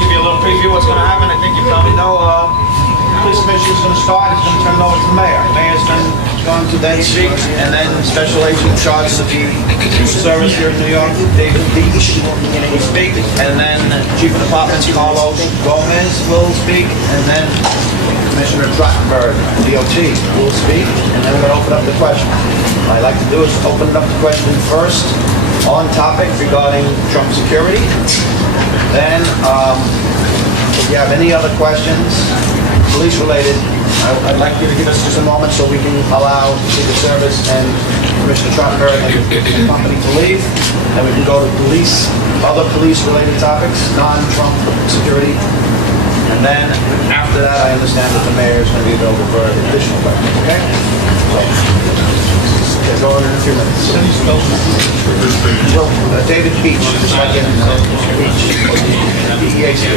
give you a little preview of what's going to happen. I think you probably know. Police commission is going to start. It's going to turn it over to the mayor. The mayor's going to then speak, and then special agent in charge of the service here in New York, David Beach, will speak, and then Chief of Department Carlos Gomez will speak, and then Commissioner Trottenberg, DOT, will speak, and then we're going to open up the question. What I'd like to do is open up the question first on topic regarding Trump security. Then, if you have any other questions, police-related, I'd like you to give us just a moment so we can allow Secret Service and Commissioner Trottenberg and the company to leave, and we can go to other police-related topics, non-Trump security. And then, after that, I understand that the mayor is going to be available for additional questions, okay? So, go on in a few minutes. Well, David Beach, just like in Beach, DEAC.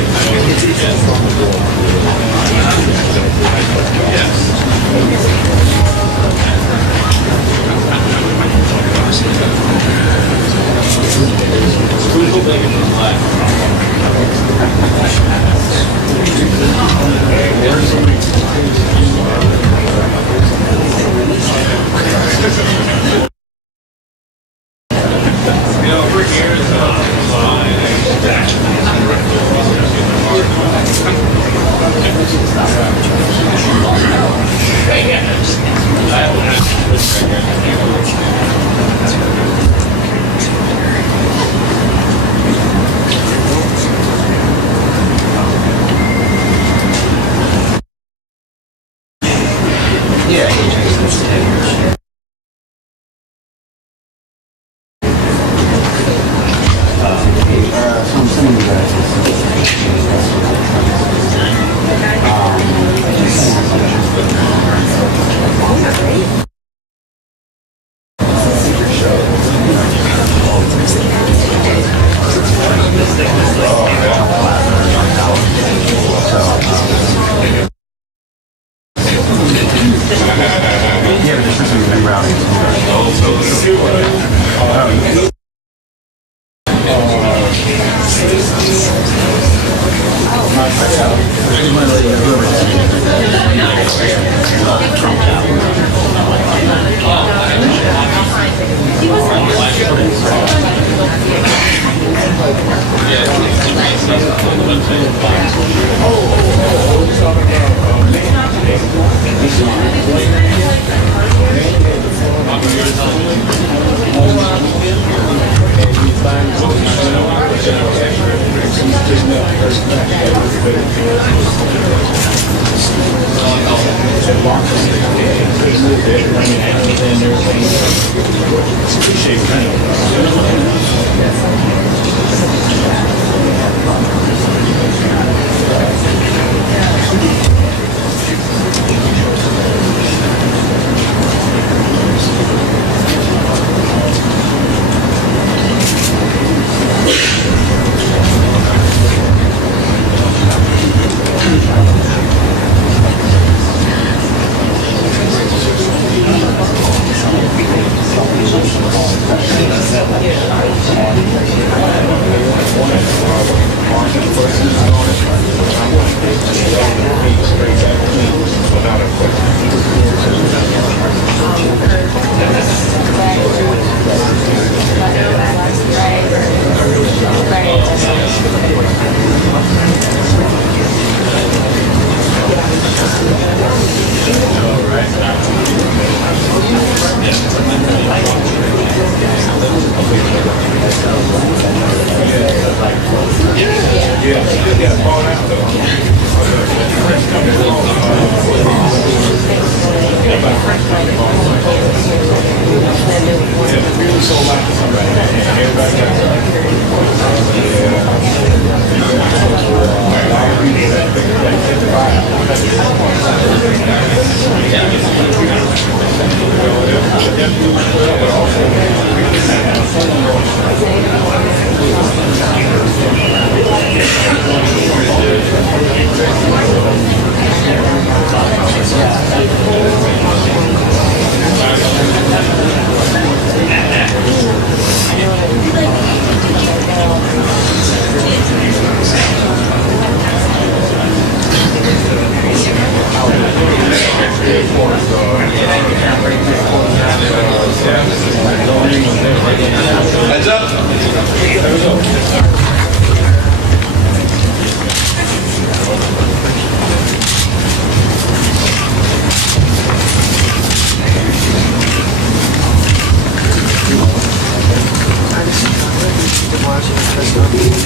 Everybody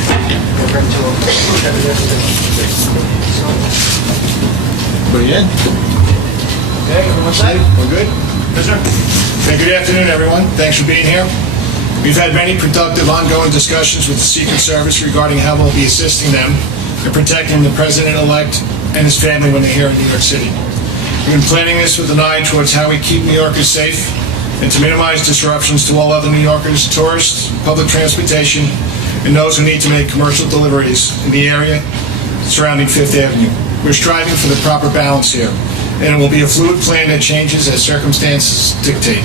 in? Okay, everyone safe? We're good? Yes, sir. Okay, good afternoon, everyone. Thanks for being here. We've had many productive ongoing discussions with the Secret Service regarding how we'll be assisting them in protecting the President-elect and his family when they're here in New York City. We've been planning this with an eye towards how we keep New Yorkers safe and to minimize disruptions to all other New Yorkers, tourists, public transportation, and those who need to make commercial deliveries in the area surrounding Fifth Avenue. We're striving for the proper balance here, and it will be a fluid plan that changes as circumstances dictate.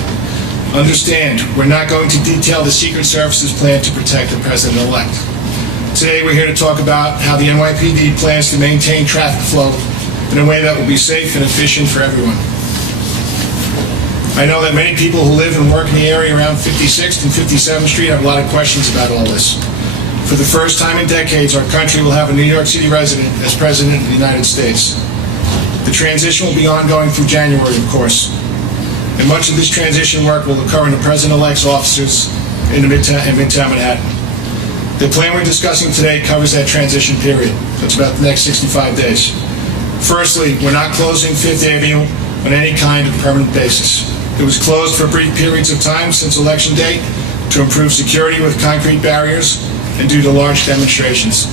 Understand, we're not going to detail the Secret Service's plan to protect the President-elect. Today, we're here to talk about how the NYPD plans to maintain traffic flow in a way that will be safe and efficient for everyone. I know that many people who live and work in the area around 56th and 57th Street have a lot of questions about all this. For the first time in decades, our country will have a New York City resident as President of the United States. The transition will be ongoing through January, of course. And much of this transition work will occur in the President-elect's offices in Midtown Manhattan. The plan we're discussing today covers that transition period. That's about the next 65 days. Firstly, we're not closing Fifth Avenue on any kind of permanent basis. It was closed for brief periods of time since Election Day to improve security with concrete barriers and due to large demonstrations.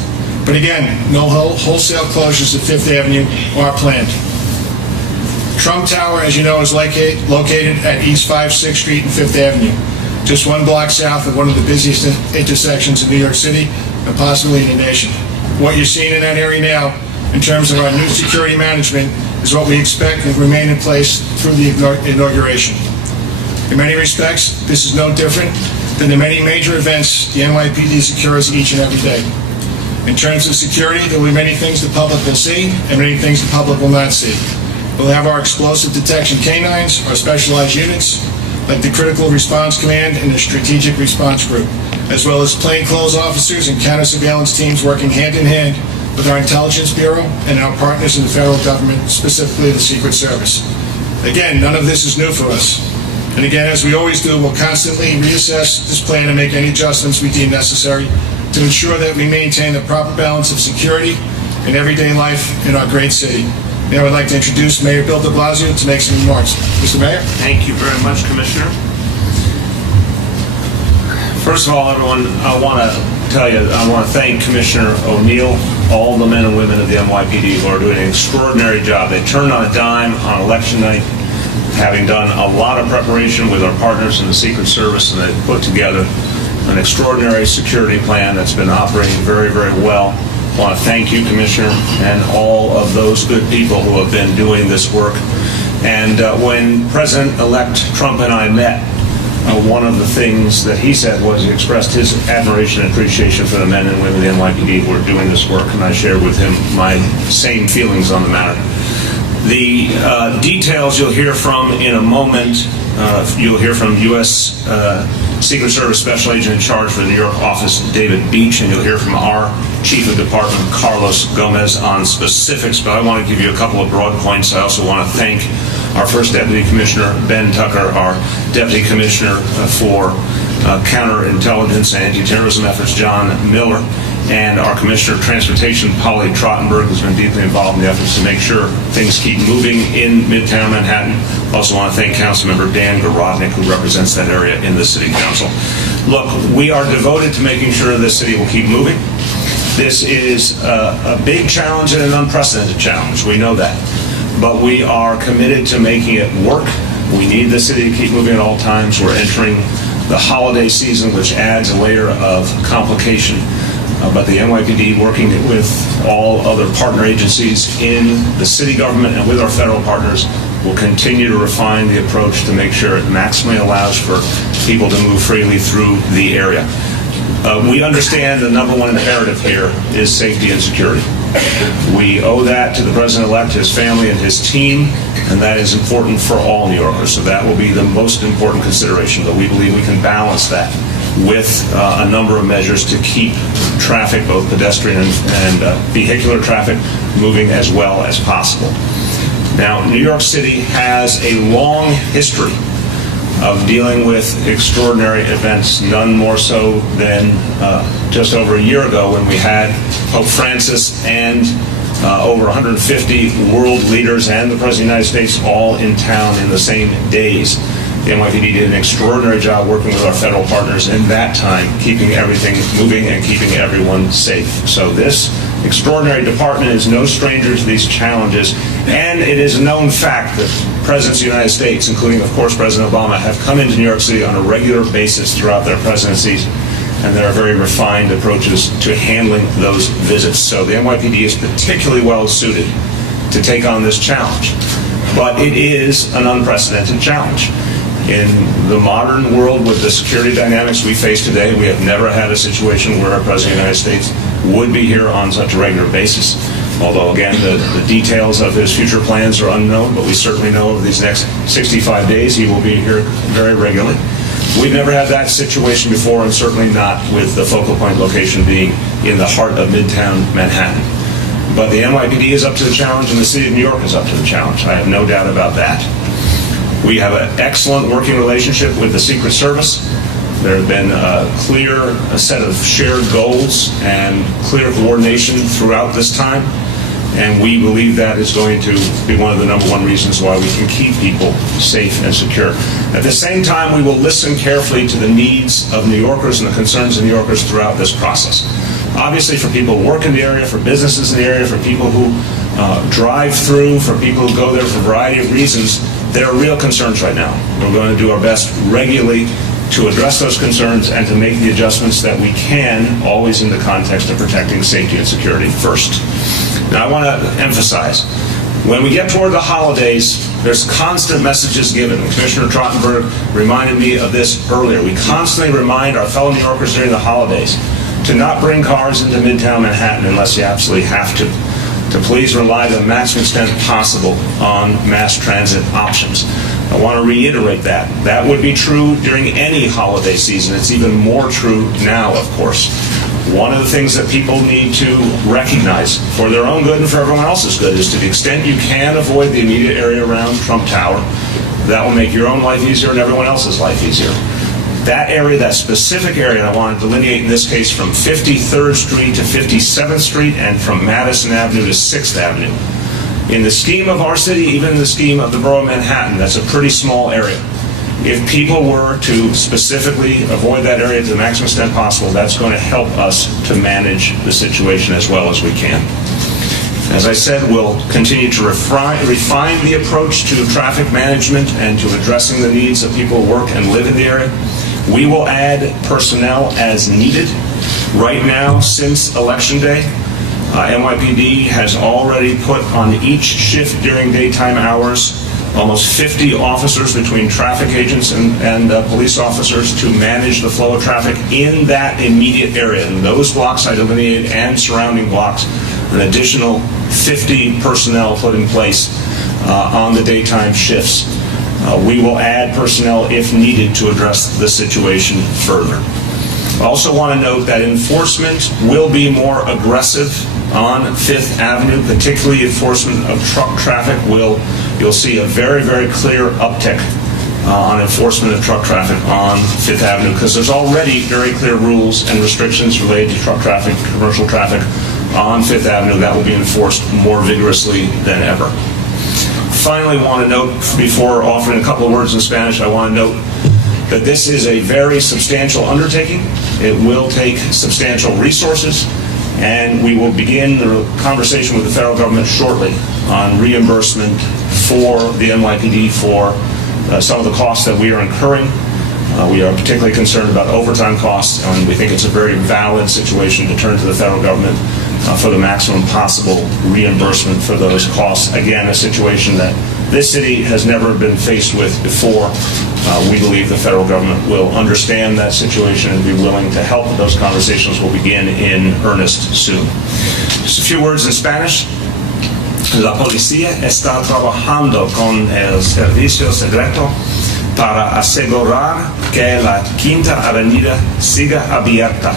But again, no wholesale closures of Fifth Avenue are planned. Trump Tower, as you know, is located at East 5-6th Street and Fifth Avenue, just one block south of one of the busiest intersections in New York City and possibly in the nation. What you're seeing in that area now, in terms of our new security management, is what we expect will remain in place through the inauguration. In many respects, this is no different than the many major events the NYPD secures each and every day. In terms of security, there will be many things the public will see and many things the public will not see. We'll have our explosive detection canines, our specialized units, like the Critical Response Command and the Strategic Response Group, as well as plainclothes officers and counter-surveillance teams working hand-in-hand with our Intelligence Bureau and our partners in the federal government, specifically the Secret Service. Again, none of this is new for us. And again, as we always do, we'll constantly reassess this plan and make any adjustments we deem necessary to ensure that we maintain the proper balance of security and everyday life in our great city. Now I'd like to introduce Mayor Bill de Blasio to make some remarks. Mr. Mayor? Thank you very much, Commissioner. First of all, everyone, I want to thank Commissioner O'Neill, all the men and women of the NYPD who are doing an extraordinary job. They turned on a dime on election night, having done a lot of preparation with our partners in the Secret Service, and they put together an extraordinary security plan that's been operating very, very well. I want to thank you, Commissioner, and all of those good people who have been doing this work. And when President-elect Trump and I met, one of the things that he said was he expressed his admiration and appreciation for the men and women of the NYPD who are doing this work, and I share with him my same feelings on the matter. The details you'll hear from in a moment. You'll hear from U.S. Secret Service Special Agent in charge for the New York office, David Beach, and you'll hear from our Chief of Department, Carlos Gomez, on specifics, but I want to give you a couple of broad points. I also want to thank our First Deputy Commissioner, Ben Tucker, our Deputy Commissioner for Counterintelligence and Anti-Terrorism Efforts, John Miller, and our Commissioner of Transportation, Polly Trottenberg, who's been deeply involved in the efforts to make sure things keep moving in Midtown Manhattan. Also want to thank Councilmember Dan Garodnick, who represents that area in the City Council. Look, we are devoted to making sure this city will keep moving. This is a big challenge and an unprecedented challenge. We know that. But we are committed to making it work. We need the city to keep moving at all times. We're entering the holiday season, which adds a layer of complication. But the NYPD, working with all other partner agencies in the city government and with our federal partners, will continue to refine the approach to make sure it maximally allows for people to move freely through the area. We understand the number one imperative here is safety and security. We owe that to the President-elect, his family, and his team, and that is important for all New Yorkers. So that will be the most important consideration, but we believe we can balance that with a number of measures to keep traffic, both pedestrian and vehicular traffic, moving as well as possible. Now, New York City has a long history of dealing with extraordinary events, none more so than just over a year ago when we had Pope Francis and over 150 world leaders and the President of the United States all in town in the same days. The NYPD did an extraordinary job working with our federal partners in that time, keeping everything moving and keeping everyone safe. So this extraordinary department is no stranger to these challenges, and it is a known fact that presidents of the United States, including, of course, President Obama, have come into New York City on a regular basis throughout their presidencies, and there are very refined approaches to handling those visits. So the NYPD is particularly well suited to take on this challenge. But it is an unprecedented challenge. In the modern world with the security dynamics we face today, we have never had a situation where our President of the United States would be here on such a regular basis. Although, again, the details of his future plans are unknown, but we certainly know over these next 65 days he will be here very regularly. We've never had that situation before, and certainly not with the focal point location being in the heart of Midtown Manhattan. But the NYPD is up to the challenge, and the City of New York is up to the challenge. I have no doubt about that. We have an excellent working relationship with the Secret Service. There have been a clear set of shared goals and clear coordination throughout this time, and we believe that is going to be one of the number one reasons why we can keep people safe and secure. At the same time, we will listen carefully to the needs of New Yorkers and the concerns of New Yorkers throughout this process. Obviously, for people who work in the area, for businesses in the area, for people who drive through, for people who go there for a variety of reasons, there are real concerns right now. We're going to do our best regularly to address those concerns and to make the adjustments that we can, always in the context of protecting safety and security first. Now, I want to emphasize, when we get toward the holidays, there's constant messages given. Commissioner Trottenberg reminded me of this earlier. We constantly remind our fellow New Yorkers during the holidays to not bring cars into Midtown Manhattan unless you absolutely have to please rely to the maximum extent possible on mass transit options. I want to reiterate that. That would be true during any holiday season. It's even more true now, of course. One of the things that people need to recognize for their own good and for everyone else's good is, to the extent you can avoid the immediate area around Trump Tower, that will make your own life easier and everyone else's life easier. That area, that specific area, I want to delineate in this case from 53rd Street to 57th Street and from Madison Avenue to 6th Avenue. In the scheme of our city, even in the scheme of the borough of Manhattan, that's a pretty small area. If people were to specifically avoid that area to the maximum extent possible, that's going to help us to manage the situation as well as we can. As I said, we'll continue to refine the approach to traffic management and to addressing the needs of people who work and live in the area. We will add personnel as needed. Right now, since Election Day, NYPD has already put on each shift during daytime hours almost 50 officers between traffic agents and police officers to manage the flow of traffic in that immediate area. In those blocks I delineated and surrounding blocks, an additional 50 personnel put in place on the daytime shifts. We will add personnel if needed to address the situation further. I also want to note that enforcement will be more aggressive on Fifth Avenue, particularly enforcement of truck traffic. You'll see a very, very clear uptick on enforcement of truck traffic on Fifth Avenue, because there's already very clear rules and restrictions related to truck traffic, commercial traffic on Fifth Avenue that will be enforced more vigorously than ever. Finally, I want to note, before offering a couple of words in Spanish, I want to note that this is a very substantial undertaking. It will take substantial resources, and we will begin the conversation with the federal government shortly on reimbursement for the NYPD for some of the costs that we are incurring. We are particularly concerned about overtime costs, and we think it's a very valid situation to turn to the federal government for the maximum possible reimbursement for those costs. Again, a situation that this city has never been faced with before. We believe the federal government will understand that situation and be willing to help. Those conversations will begin in earnest soon. Just a few words in Spanish. La policía está trabajando con el servicio secreto para asegurar que la Quinta Avenida siga abierta.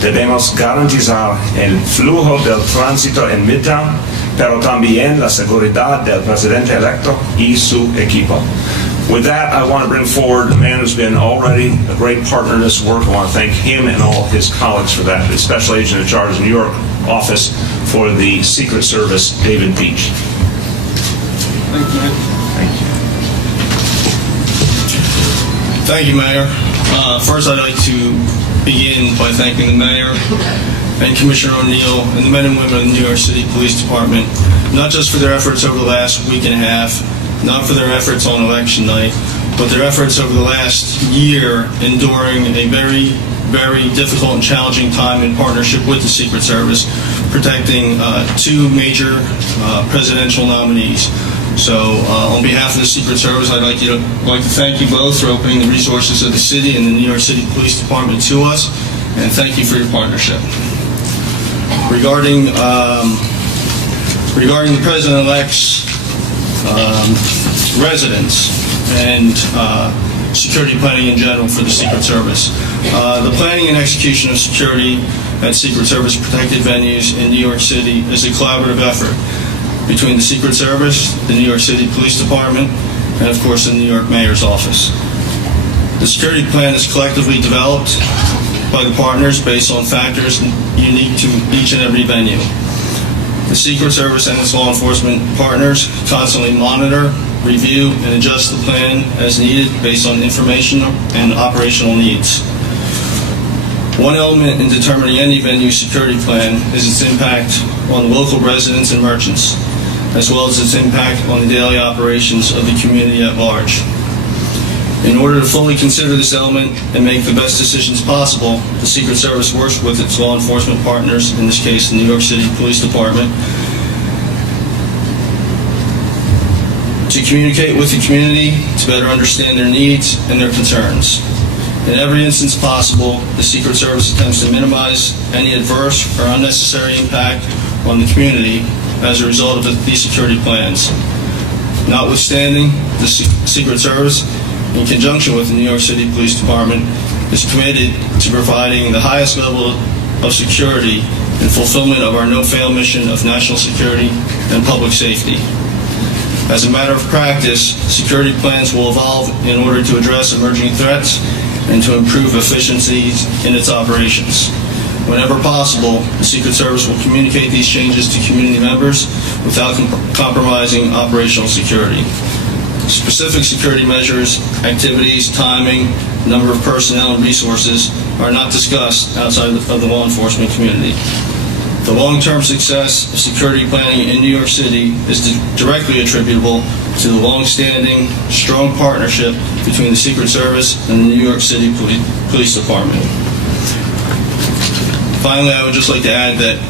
Debemos garantizar el flujo del tránsito en Midtown, pero también la seguridad del presidente electo y su equipo. With that, I want to bring forward a man who's been already a great partner in this work. I want to thank him and all his colleagues for that. The Special Agent in charge of the New York office for the Secret Service, David Beach. Thank you, man. Thank you. Thank you, Mayor. First, I'd like to begin by thanking the Mayor and Commissioner O'Neill and the men and women of the New York City Police Department, not just for their efforts over the last week and a half, not for their efforts on election night, but their efforts over the last year enduring a very, very difficult and challenging time in partnership with the Secret Service, protecting two major presidential nominees. So on behalf of the Secret Service, I'd like to thank you both for opening the resources of the city and the New York City Police Department to us, and thank you for your partnership. Regarding the President-elect's residence and security planning in general for the Secret Service. The planning and execution of security at Secret Service protected venues in New York City is a collaborative effort between the Secret Service, the New York City Police Department, and of course the New York Mayor's office. The security plan is collectively developed by the partners based on factors unique to each and every venue. The Secret Service and its law enforcement partners constantly monitor, review, and adjust the plan as needed based on information and operational needs. One element in determining any venue security plan is its impact on local residents and merchants, as well as its impact on the daily operations of the community at large. In order to fully consider this element and make the best decisions possible, the Secret Service works with its law enforcement partners, in this case the New York City Police Department, to communicate with the community to better understand their needs and their concerns. In every instance possible, the Secret Service attempts to minimize any adverse or unnecessary impact on the community as a result of these security plans. Notwithstanding, the Secret Service, in conjunction with the New York City Police Department, is committed to providing the highest level of security in fulfillment of our no-fail mission of national security and public safety. As a matter of practice, security plans will evolve in order to address emerging threats and to improve efficiencies in its operations. Whenever possible, the Secret Service will communicate these changes to community members without compromising operational security. Specific security measures, activities, timing, number of personnel, and resources are not discussed outside of the law enforcement community. The long-term success of security planning in New York City is directly attributable to the long-standing, strong partnership between the Secret Service and the New York City Police Department. Finally, I would just like to add that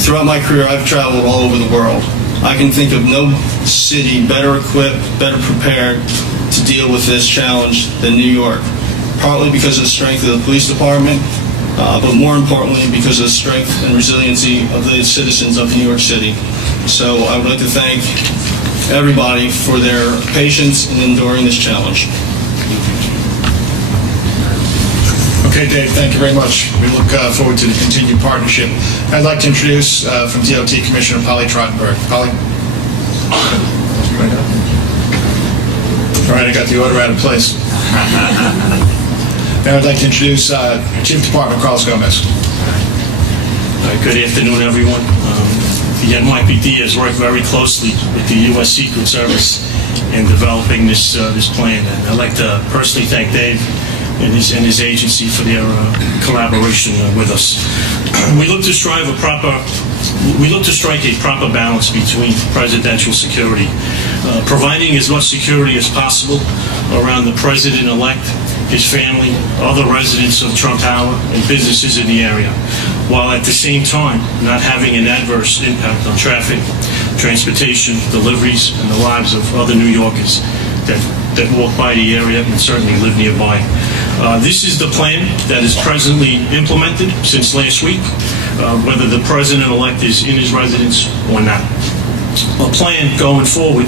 throughout my career, I've traveled all over the world. I can think of no city better equipped, better prepared to deal with this challenge than New York, partly because of the strength of the police department, but more importantly because of the strength and resiliency of the citizens of New York City. So I would like to thank everybody for their patience in enduring this challenge. Okay, Dave, thank you very much. We look forward to the continued partnership. I'd like to introduce from DOT Commissioner Polly Trottenberg. Polly? All right, I got the order out of place. Now I'd like to introduce Chief Department Carlos Gomez. Good afternoon, everyone. The NYPD has worked very closely with the U.S. Secret Service in developing this plan, and I'd like to personally thank Dave and his agency for their collaboration with us. We look to strike a proper balance between presidential security, providing as much security as possible around the president-elect, his family, other residents of Trump Tower, and businesses in the area, while at the same time not having an adverse impact on traffic, transportation, deliveries, and the lives of other New Yorkers that walk by the area and certainly live nearby. This is the plan that is presently implemented since last week, whether the president-elect is in his residence or not. A plan going forward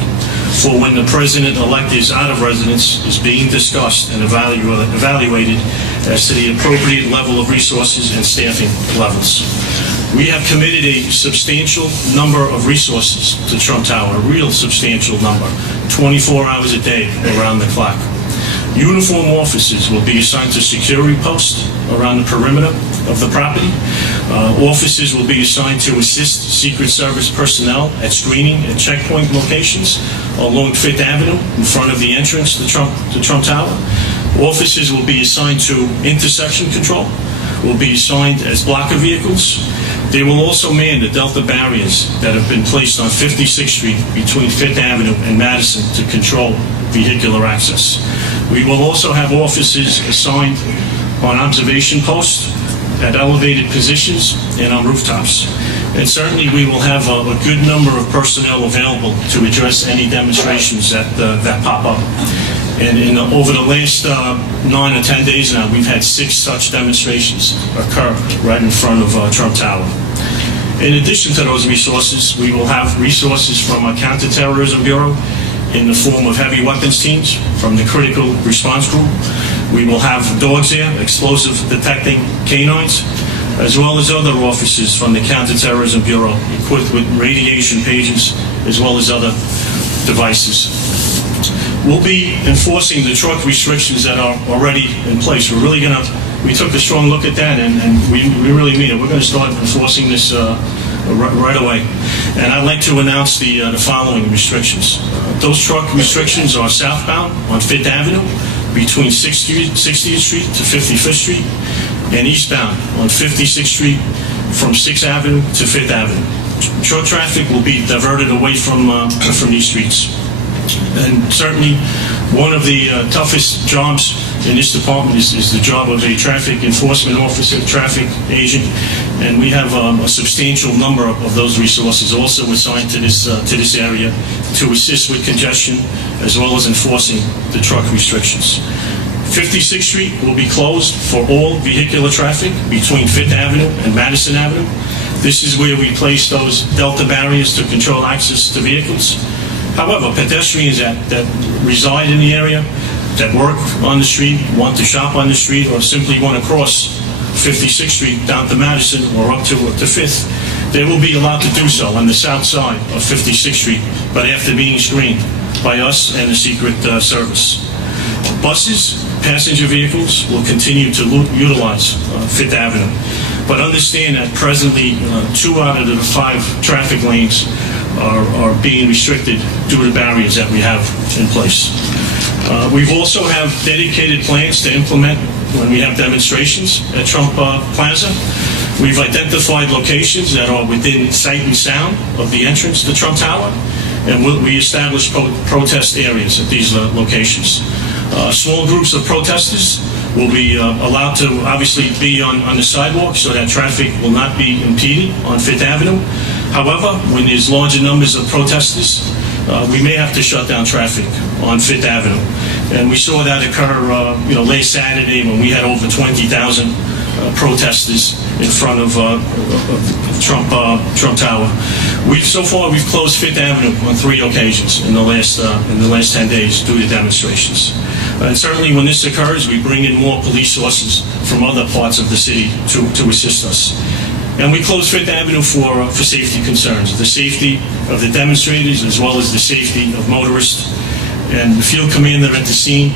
for when the president-elect is out of residence is being discussed and evaluated as to the appropriate level of resources and staffing levels. We have committed a substantial number of resources to Trump Tower, a real substantial number, 24 hours a day, around the clock. Uniform officers will be assigned to security posts around the perimeter of the property. Officers will be assigned to assist Secret Service personnel at screening and checkpoint locations along Fifth Avenue in front of the entrance to Trump Tower. Officers will be assigned to intersection control, will be assigned as blocker vehicles. They will also man the Delta barriers that have been placed on 56th Street between Fifth Avenue and Madison to control vehicular access. We will also have officers assigned on observation posts at elevated positions and on rooftops. And certainly we will have a good number of personnel available to address any demonstrations that pop up. And over the last 9 or 10 days now, we've had 6 such demonstrations occur right in front of Trump Tower. In addition to those resources, we will have resources from our Counterterrorism Bureau in the form of heavy weapons teams from the Critical Response Group. We will have dogs there, explosive detecting canines, as well as other officers from the Counterterrorism Bureau equipped with radiation pages, as well as other devices. We'll be enforcing the truck restrictions that are already in place. We took a strong look at that, and we really mean it. We're going to start enforcing this right away. And I'd like to announce the following restrictions. Those truck restrictions are southbound on Fifth Avenue between 60th Street to 55th Street, and eastbound on 56th Street from 6th Avenue to 5th Avenue. Truck traffic will be diverted away from these streets. And certainly one of the toughest jobs in this department is the job of a traffic enforcement officer, traffic agent, and we have a substantial number of those resources also assigned to this area to assist with congestion as well as enforcing the truck restrictions. 56th Street will be closed for all vehicular traffic between 5th Avenue and Madison Avenue. This is where we place those Delta barriers to control access to vehicles. However, pedestrians that reside in the area, that work on the street, want to shop on the street, or simply want to cross 56th Street down to Madison or up to 5th, they will be allowed to do so on the south side of 56th Street, but after being screened by us and the Secret Service. Buses, passenger vehicles will continue to utilize 5th Avenue, but understand that presently 2 out of the 5 traffic lanes are being restricted due to barriers that we have in place. We've also have dedicated plans to implement when we have demonstrations at Trump Plaza. We've identified locations that are within sight and sound of the entrance to Trump Tower, and we establish protest areas at these locations. Small groups of protesters will be allowed to obviously be on the sidewalk so that traffic will not be impeded on 5th Avenue. However, when there's larger numbers of protesters, we may have to shut down traffic on 5th Avenue. And we saw that occur last Saturday when we had over 20,000 protesters in front of Trump Tower. So far we've closed 5th Avenue on 3 occasions in the last 10 days due to demonstrations. And certainly when this occurs, we bring in more police sources from other parts of the city to assist us. And we close 5th Avenue for safety concerns, the safety of the demonstrators as well as the safety of motorists. And the field commander at the scene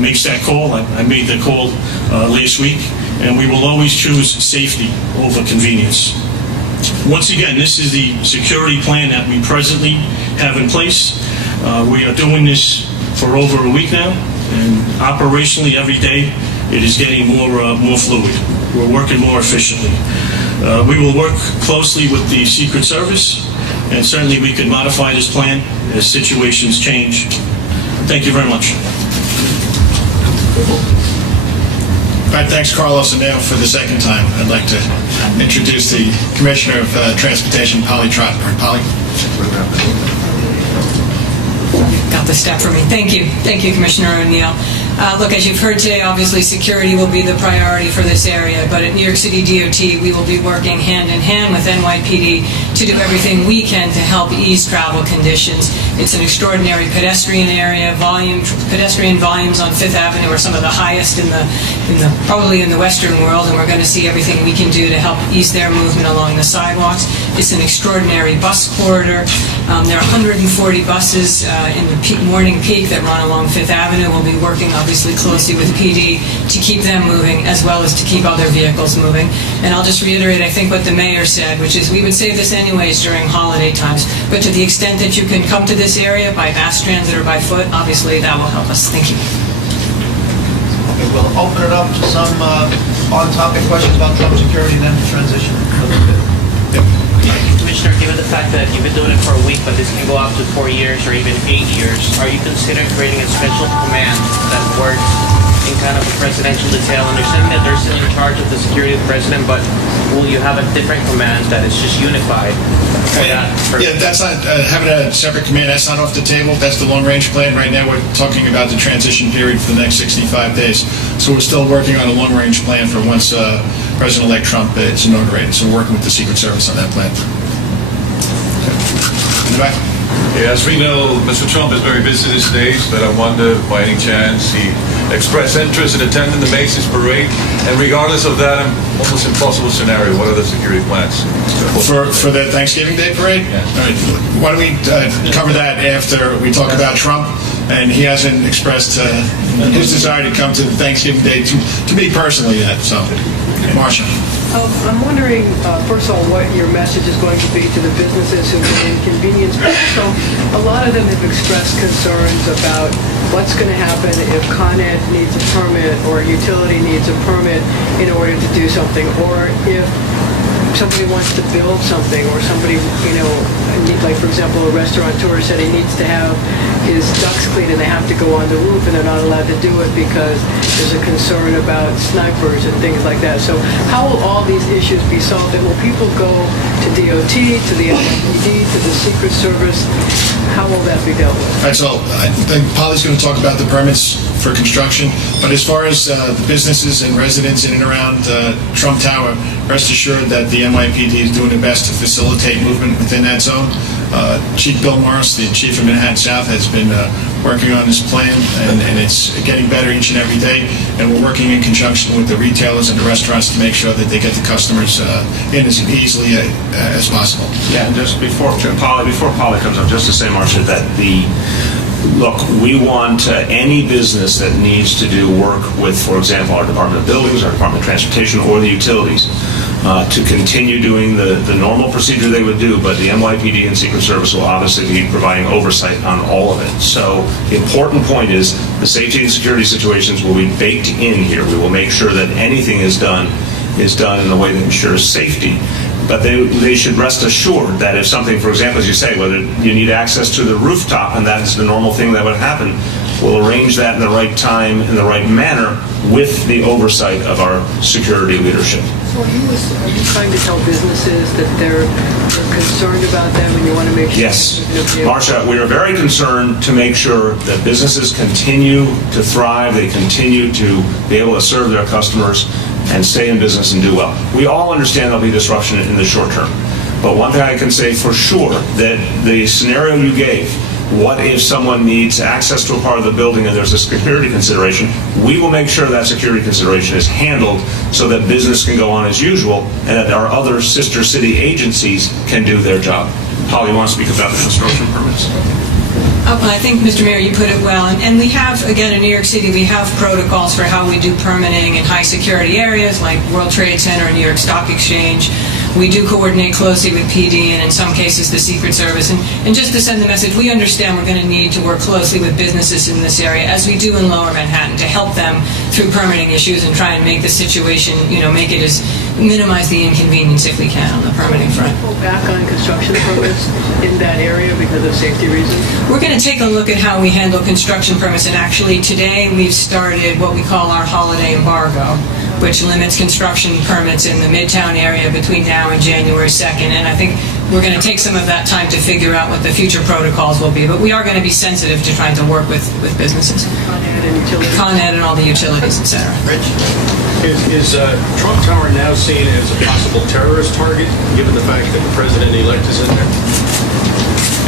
makes that call. I made the call last week, and we will always choose safety over convenience. Once again, this is the security plan that we presently have in place. We are doing this for over a week now, and operationally every day it is getting more fluid. We're working more efficiently. We will work closely with the Secret Service, and certainly we can modify this plan as situations change. Thank you very much. All right, thanks, Carlos. And now for the second time, I'd like to introduce the Commissioner of Transportation, Polly Trottenberg. Polly? Got the step for me. Thank you. Thank you, Commissioner O'Neill. Look, as you've heard today, obviously security will be the priority for this area, but at New York City DOT, we will be working hand in hand with NYPD to do everything we can to help ease travel conditions. It's an extraordinary pedestrian area. Pedestrian volumes on 5th Avenue are some of the highest probably in the Western world, and we're going to see everything we can do to help ease their movement along the sidewalks. It's an extraordinary bus corridor. There are 140 buses in the morning peak that run along Fifth Avenue. We'll be working obviously closely with PD to keep them moving as well as to keep other vehicles moving. And I'll just reiterate, I think, what the mayor said, which is we would say this anyways during holiday times, but to the extent that you can come to this area by mass transit or by foot, obviously that will help us. Thank you. Okay, we'll open it up to some on-topic questions about Trump security, then transition. Commissioner, given the fact that you've been doing it for a week, but this can go up to 4 years or even 8 years, are you considering creating a special command that works in kind of a presidential detail, understanding that they're still in charge of the security of the president, but will you have a different command that is just unified for that? Yeah, that's not, having a separate command, that's not off the table. That's the long-range plan. Right now, we're talking about the transition period for the next 65 days. So we're still working on a long-range plan for once President-elect Trump is inaugurated. So we're working with the Secret Service on that plan. In the back. Yeah, as we know, Mr. Trump is very busy these days, but I wonder if by any chance he expressed interest in attending the Macy's parade. And regardless of that almost impossible scenario, what are the security plans? For the Thanksgiving Day parade? Yeah. All right. Why don't we cover that after we talk about Trump? And he hasn't expressed his desire to come to the Thanksgiving Day to me personally yet. So, Marcia. I'm wondering, first of all, what your message is going to be to the businesses who've been inconvenienced. So a lot of them have expressed concerns about what's going to happen if Con Ed needs a permit or a utility needs a permit in order to do something, or if somebody wants to build something, or somebody, like for example, a restaurateur said he needs to have his ducts cleaned and they have to go on the roof and they're not allowed to do it because there's a concern about snipers and things like that. So how will all these issues be solved? And will people go to DOT, to the NYPD, to the Secret Service? How will that be dealt with? All right, so I think Polly's going to talk about the permits for construction, but as far as the businesses and residents in and around Trump Tower, rest assured that the NYPD is doing their best to facilitate movement within that zone. Chief Bill Morris, the chief of Manhattan South, has been working on this plan, and it's getting better each and every day, and we're working in conjunction with the retailers and the restaurants to make sure that they get the customers in as easily as possible. Yeah, and just before Polly comes up, just to say, Marcia, that look, we want any business that needs to do work with, for example, our Department of Buildings, our Department of Transportation, or the utilities, to continue doing the normal procedure they would do, but the NYPD and Secret Service will obviously be providing oversight on all of it. So the important point is the safety and security situations will be baked in here. We will make sure that anything is done in the way that ensures safety. But they should rest assured that if something, for example, as you say, whether you need access to the rooftop, and that is the normal thing that would happen, we'll arrange that in the right time, in the right manner, with the oversight of our security leadership. So are you trying to tell businesses that they're concerned about them and you want to make sure? Yes. Marcia, we are very concerned to make sure that businesses continue to thrive, they continue to be able to serve their customers and stay in business and do well. We all understand there'll be disruption in the short term. But one thing I can say for sure, that the scenario you gave, what if someone needs access to a part of the building and there's a security consideration, we will make sure that security consideration is handled so that business can go on as usual and that our other sister city agencies can do their job. Polly, you want to speak about the construction permits? I think, Mr. Mayor, you put it well. And we have, again, in New York City, we have protocols for how we do permitting in high security areas like World Trade Center and New York Stock Exchange. We do coordinate closely with PD and in some cases the Secret Service. And just to send the message, we understand we're going to need to work closely with businesses in this area, as we do in Lower Manhattan, to help them through permitting issues and try and make the situation, minimize the inconvenience if we can on the permitting front. Pull back on construction permits in that area because of safety reasons? We're going to take a look at how we handle construction permits, and actually today we've started what we call our holiday embargo, which limits construction permits in the Midtown area between now and January 2nd. And I think we're going to take some of that time to figure out what the future protocols will be. But we are going to be sensitive to trying to work with businesses. Con Ed and utilities. Con Ed and all the utilities, et cetera. Rich? Is Trump Tower now seen as a possible terrorist target, given the fact that the president-elect is in there?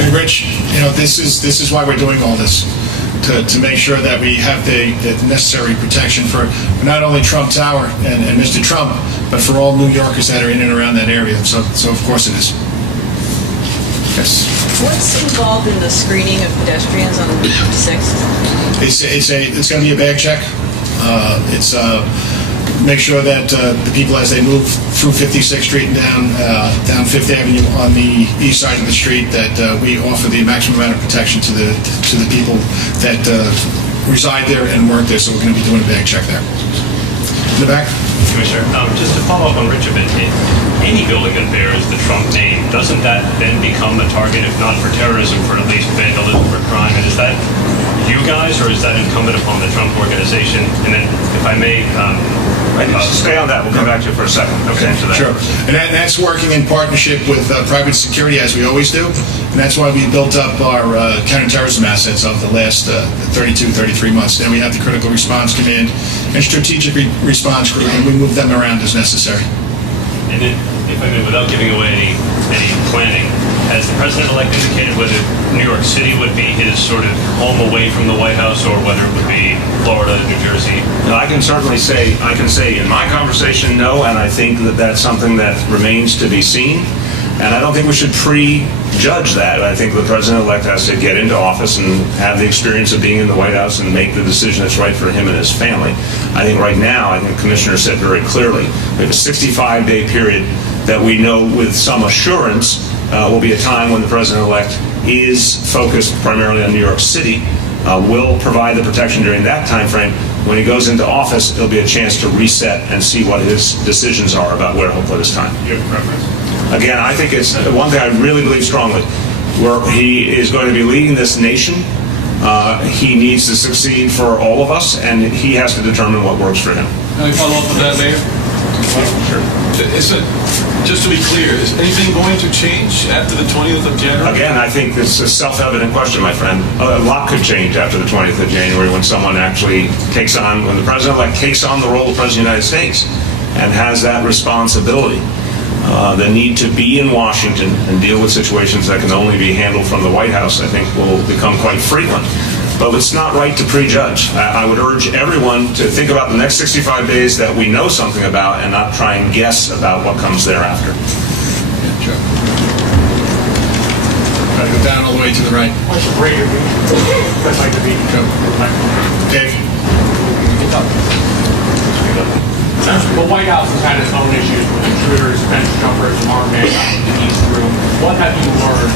And Rich, this is why we're doing all this. To make sure that we have the necessary protection for not only Trump Tower and Mr. Trump, but for all New Yorkers that are in and around that area. So of course it is. Yes. What's involved in the screening of pedestrians on Route 56? It's going to be a bag check. It's make sure that the people, as they move through 56th Street and down Fifth Avenue on the east side of the street, that we offer the maximum amount of protection to the people that reside there and work there. So we're going to be doing a bag check there. In the back. Commissioner, just to follow up on Rich a bit, any building that bears the Trump name, doesn't that then become a target, if not for terrorism, for at least vandalism or crime? And is that you guys, or is that incumbent upon the Trump organization? And then, if I may... stay on that. We'll come back to it for a second. Okay. Sure. And that's working in partnership with private security, as we always do. And that's why we built up our counterterrorism assets of the last 33 months. Then we have the Critical Response Command and Strategic Response Group, and we move them around as necessary. And then, if I may, without giving away any planning, has the president-elect indicated whether New York City would be his sort of home away from the White House, or whether it would be Florida, New Jersey? No, I can say in my conversation, no, and I think that that's something that remains to be seen. And I don't think we should prejudge that. I think the president-elect has to get into office and have the experience of being in the White House and make the decision that's right for him and his family. I think right now, I think the Commissioner said very clearly, we have a 65-day period that we know with some assurance will be a time when the president-elect is focused primarily on New York City, will provide the protection during that time frame. When he goes into office, it'll be a chance to reset and see what his decisions are about where he'll put his time. Do you have a preference? Again, I think it's one thing I really believe strongly. Where he is going to be leading this nation, he needs to succeed for all of us, and he has to determine what works for him. Can I follow up on that, Mayor? Sure. Just to be clear, is anything going to change after the 20th of January? Again, I think it's a self-evident question, my friend. A lot could change after the 20th of January when someone actually when the president-elect takes on the role of President of the United States and has that responsibility. The need to be in Washington and deal with situations that can only be handled from the White House, I think, will become quite frequent. But it's not right to prejudge. I would urge everyone to think about the next 65 days that we know something about and not try and guess about what comes thereafter. Sure. Try to go down all the way to the right. Dave. The White House has had its own issues with intruders, fence jumpers, and armed men in the East Room. What have you learned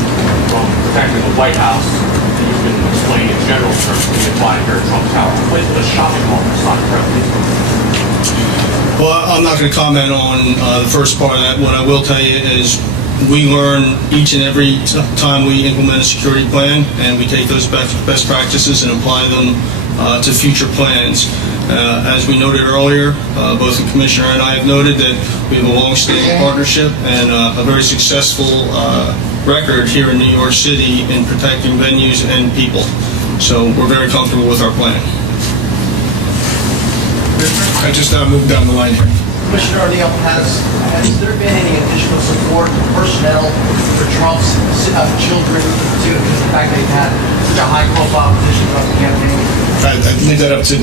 from protecting the White House that you can explain in general terms to be applied here at Trump Tower? With the shopping mall, it's not Well, I'm not going to comment on the first part of that. What I will tell you is we learn each and every time we implement a security plan, and we take those best practices and apply them to future plans. As we noted earlier, both the Commissioner and I have noted that we have a long-standing partnership and a very successful record here in New York City in protecting venues and people. So we're very comfortable with our plan. I just moved down the line here. Commissioner O'Neill, has there been any additional support personnel for Trump's children due to the fact they've had such a high-profile position throughout the campaign? I'd leave that up to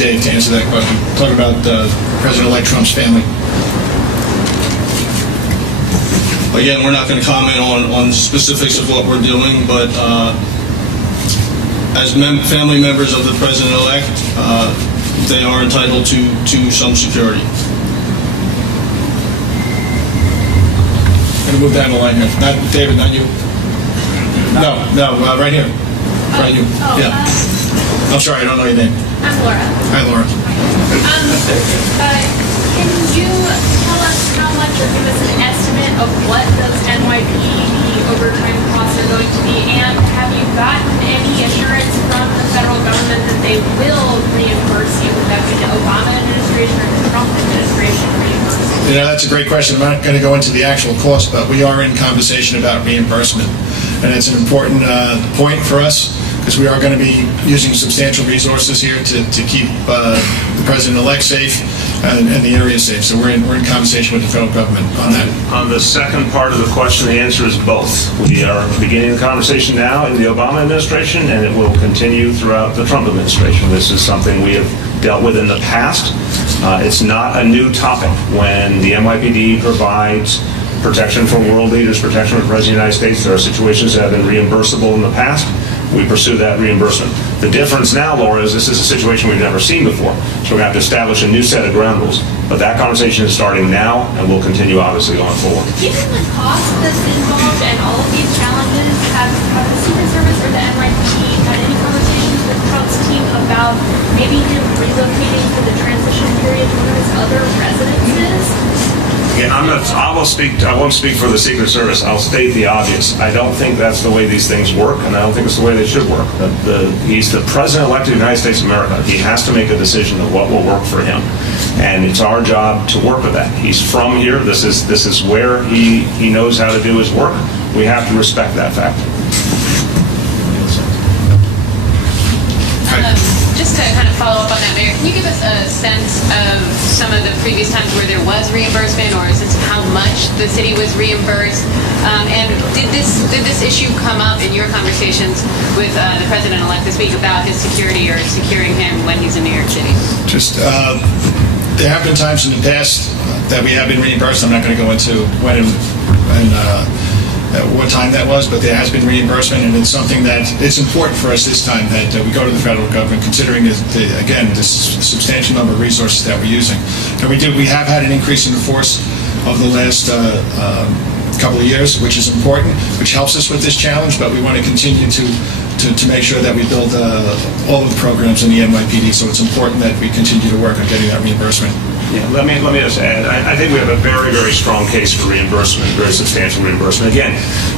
Dave to answer that question. Talk about President-elect Trump's family. Again, we're not going to comment on specifics of what we're doing, but as family members of the President-elect, they are entitled to some security. I'm going to move down the line here. Not David, not you. No, right here. Right, you. Yeah. I'm sorry, I don't know your name. I'm Laura. Hi, Laura. Can you tell us how much, or give us an estimate of what those NYPD overtime costs are going to be? And have you gotten any assurance from the federal government that they will reimburse you? Would that be the Obama administration or the Trump administration reimbursing? You know, that's a great question. I'm not going to go into the actual cost, but we are in conversation about reimbursement. And it's an important point for us, because we are going to be using substantial resources here to keep the president-elect safe and the area safe. So we're in conversation with the federal government on that. On the second part of the question, the answer is both. We are beginning the conversation now in the Obama administration, and it will continue throughout the Trump administration. This is something we have dealt with in the past. It's not a new topic. When the NYPD provides protection from world leaders, protection from the President of the United States. There are situations that have been reimbursable in the past. We pursue that reimbursement. The difference now, Laura, is this is a situation we've never seen before. So we're going to have to establish a new set of ground rules. But that conversation is starting now and will continue, obviously, going forward. Given the cost that's involved and all of these challenges, have the Secret Service or the NYPD had any conversations with Trump's team about maybe him relocating for the transition period to one of his other residences? Again, I won't speak for the Secret Service. I'll state the obvious. I don't think that's the way these things work, and I don't think it's the way they should work. He's the President-elect of the United States of America. He has to make a decision of what will work for him, and it's our job to work with that. He's from here. This is where he knows how to do his work. We have to respect that fact. Just to kind of follow up on that, Mayor, can you give us a sense of some of the previous times where there was reimbursement, or a sense of how much the city was reimbursed? And did this issue come up in your conversations with the President-elect this week about his security or securing him when he's in New York City? There have been times in the past that we have been reimbursed. I'm not going to go into when and what time that was, but there has been reimbursement, and it's something that it's important for us this time that we go to the federal government, considering again this substantial number of resources that we're using. And we have had an increase in the force over the last couple of years, which is important, which helps us with this challenge. But we want to continue to make sure that we build all of the programs in the NYPD. So it's important that we continue to work on getting that reimbursement. Yeah, let me just add, I think we have a very, very strong case for reimbursement, very substantial reimbursement. Again,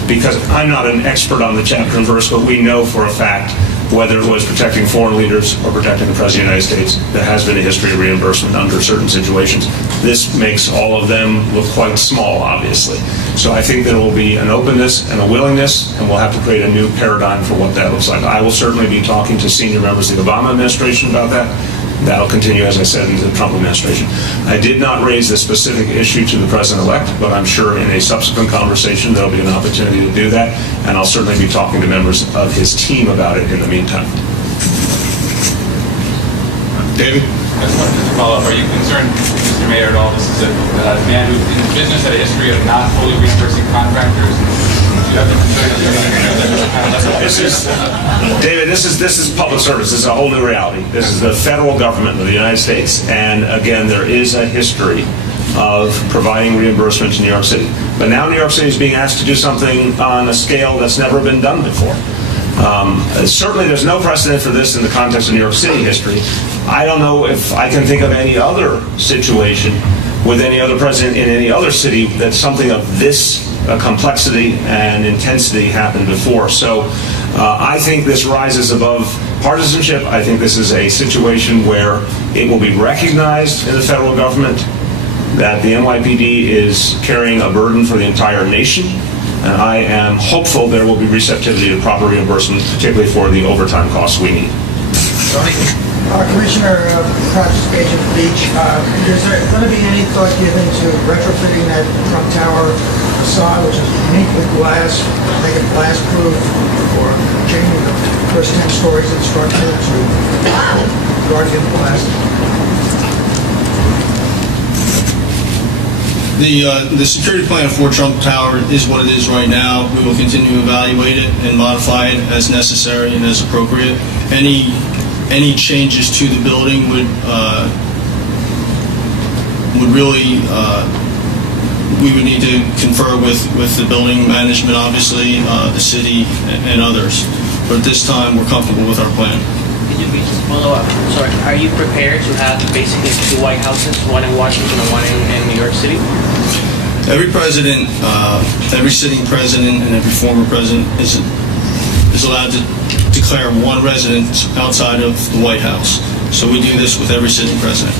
because I'm not an expert on the chapter and verse, but we know for a fact, whether it was protecting foreign leaders or protecting the President of the United States, there has been a history of reimbursement under certain situations. This makes all of them look quite small, obviously. So I think there will be an openness and a willingness, and we'll have to create a new paradigm for what that looks like. I will certainly be talking to senior members of the Obama administration about that. That'll continue, as I said, into the Trump administration. I did not raise this specific issue to the President-elect, but I'm sure in a subsequent conversation there'll be an opportunity to do that, and I'll certainly be talking to members of his team about it in the meantime. David? I just wanted to follow up. Are you concerned, Mr. Mayor, at all? This is a man who's in the business, had a history of not fully reimbursing contractors. David, this is public service. This is a whole new reality. This is the federal government of the United States, and again, there is a history of providing reimbursement to New York City. But now New York City is being asked to do something on a scale that's never been done before. Certainly there's no precedent for this in the context of New York City history. I don't know if I can think of any other situation with any other president in any other city that something of this complexity and intensity happened before. So I think this rises above partisanship. I think this is a situation where it will be recognized in the federal government that the NYPD is carrying a burden for the entire nation, and I am hopeful there will be receptivity to proper reimbursement, particularly for the overtime costs we need. Commissioner, perhaps Agent Beach, is there going to be any thought given to retrofitting that Trump Tower facade, which is unique with glass, make it blast-proof, or changing the first 10 stories of the structure to guard against blast? The security plan for Trump Tower is what it is right now. We will continue to evaluate it and modify it as necessary and as appropriate. Any changes to the building would really we would need to confer with the building management, obviously, the city, and others. But at this time, we're comfortable with our plan. Could you just follow up? Sorry, are you prepared to have basically two White Houses, one in Washington and one in New York City? Every president, every sitting president, and every former president is allowed to declare one residence outside of the White House. So we do this with every sitting president.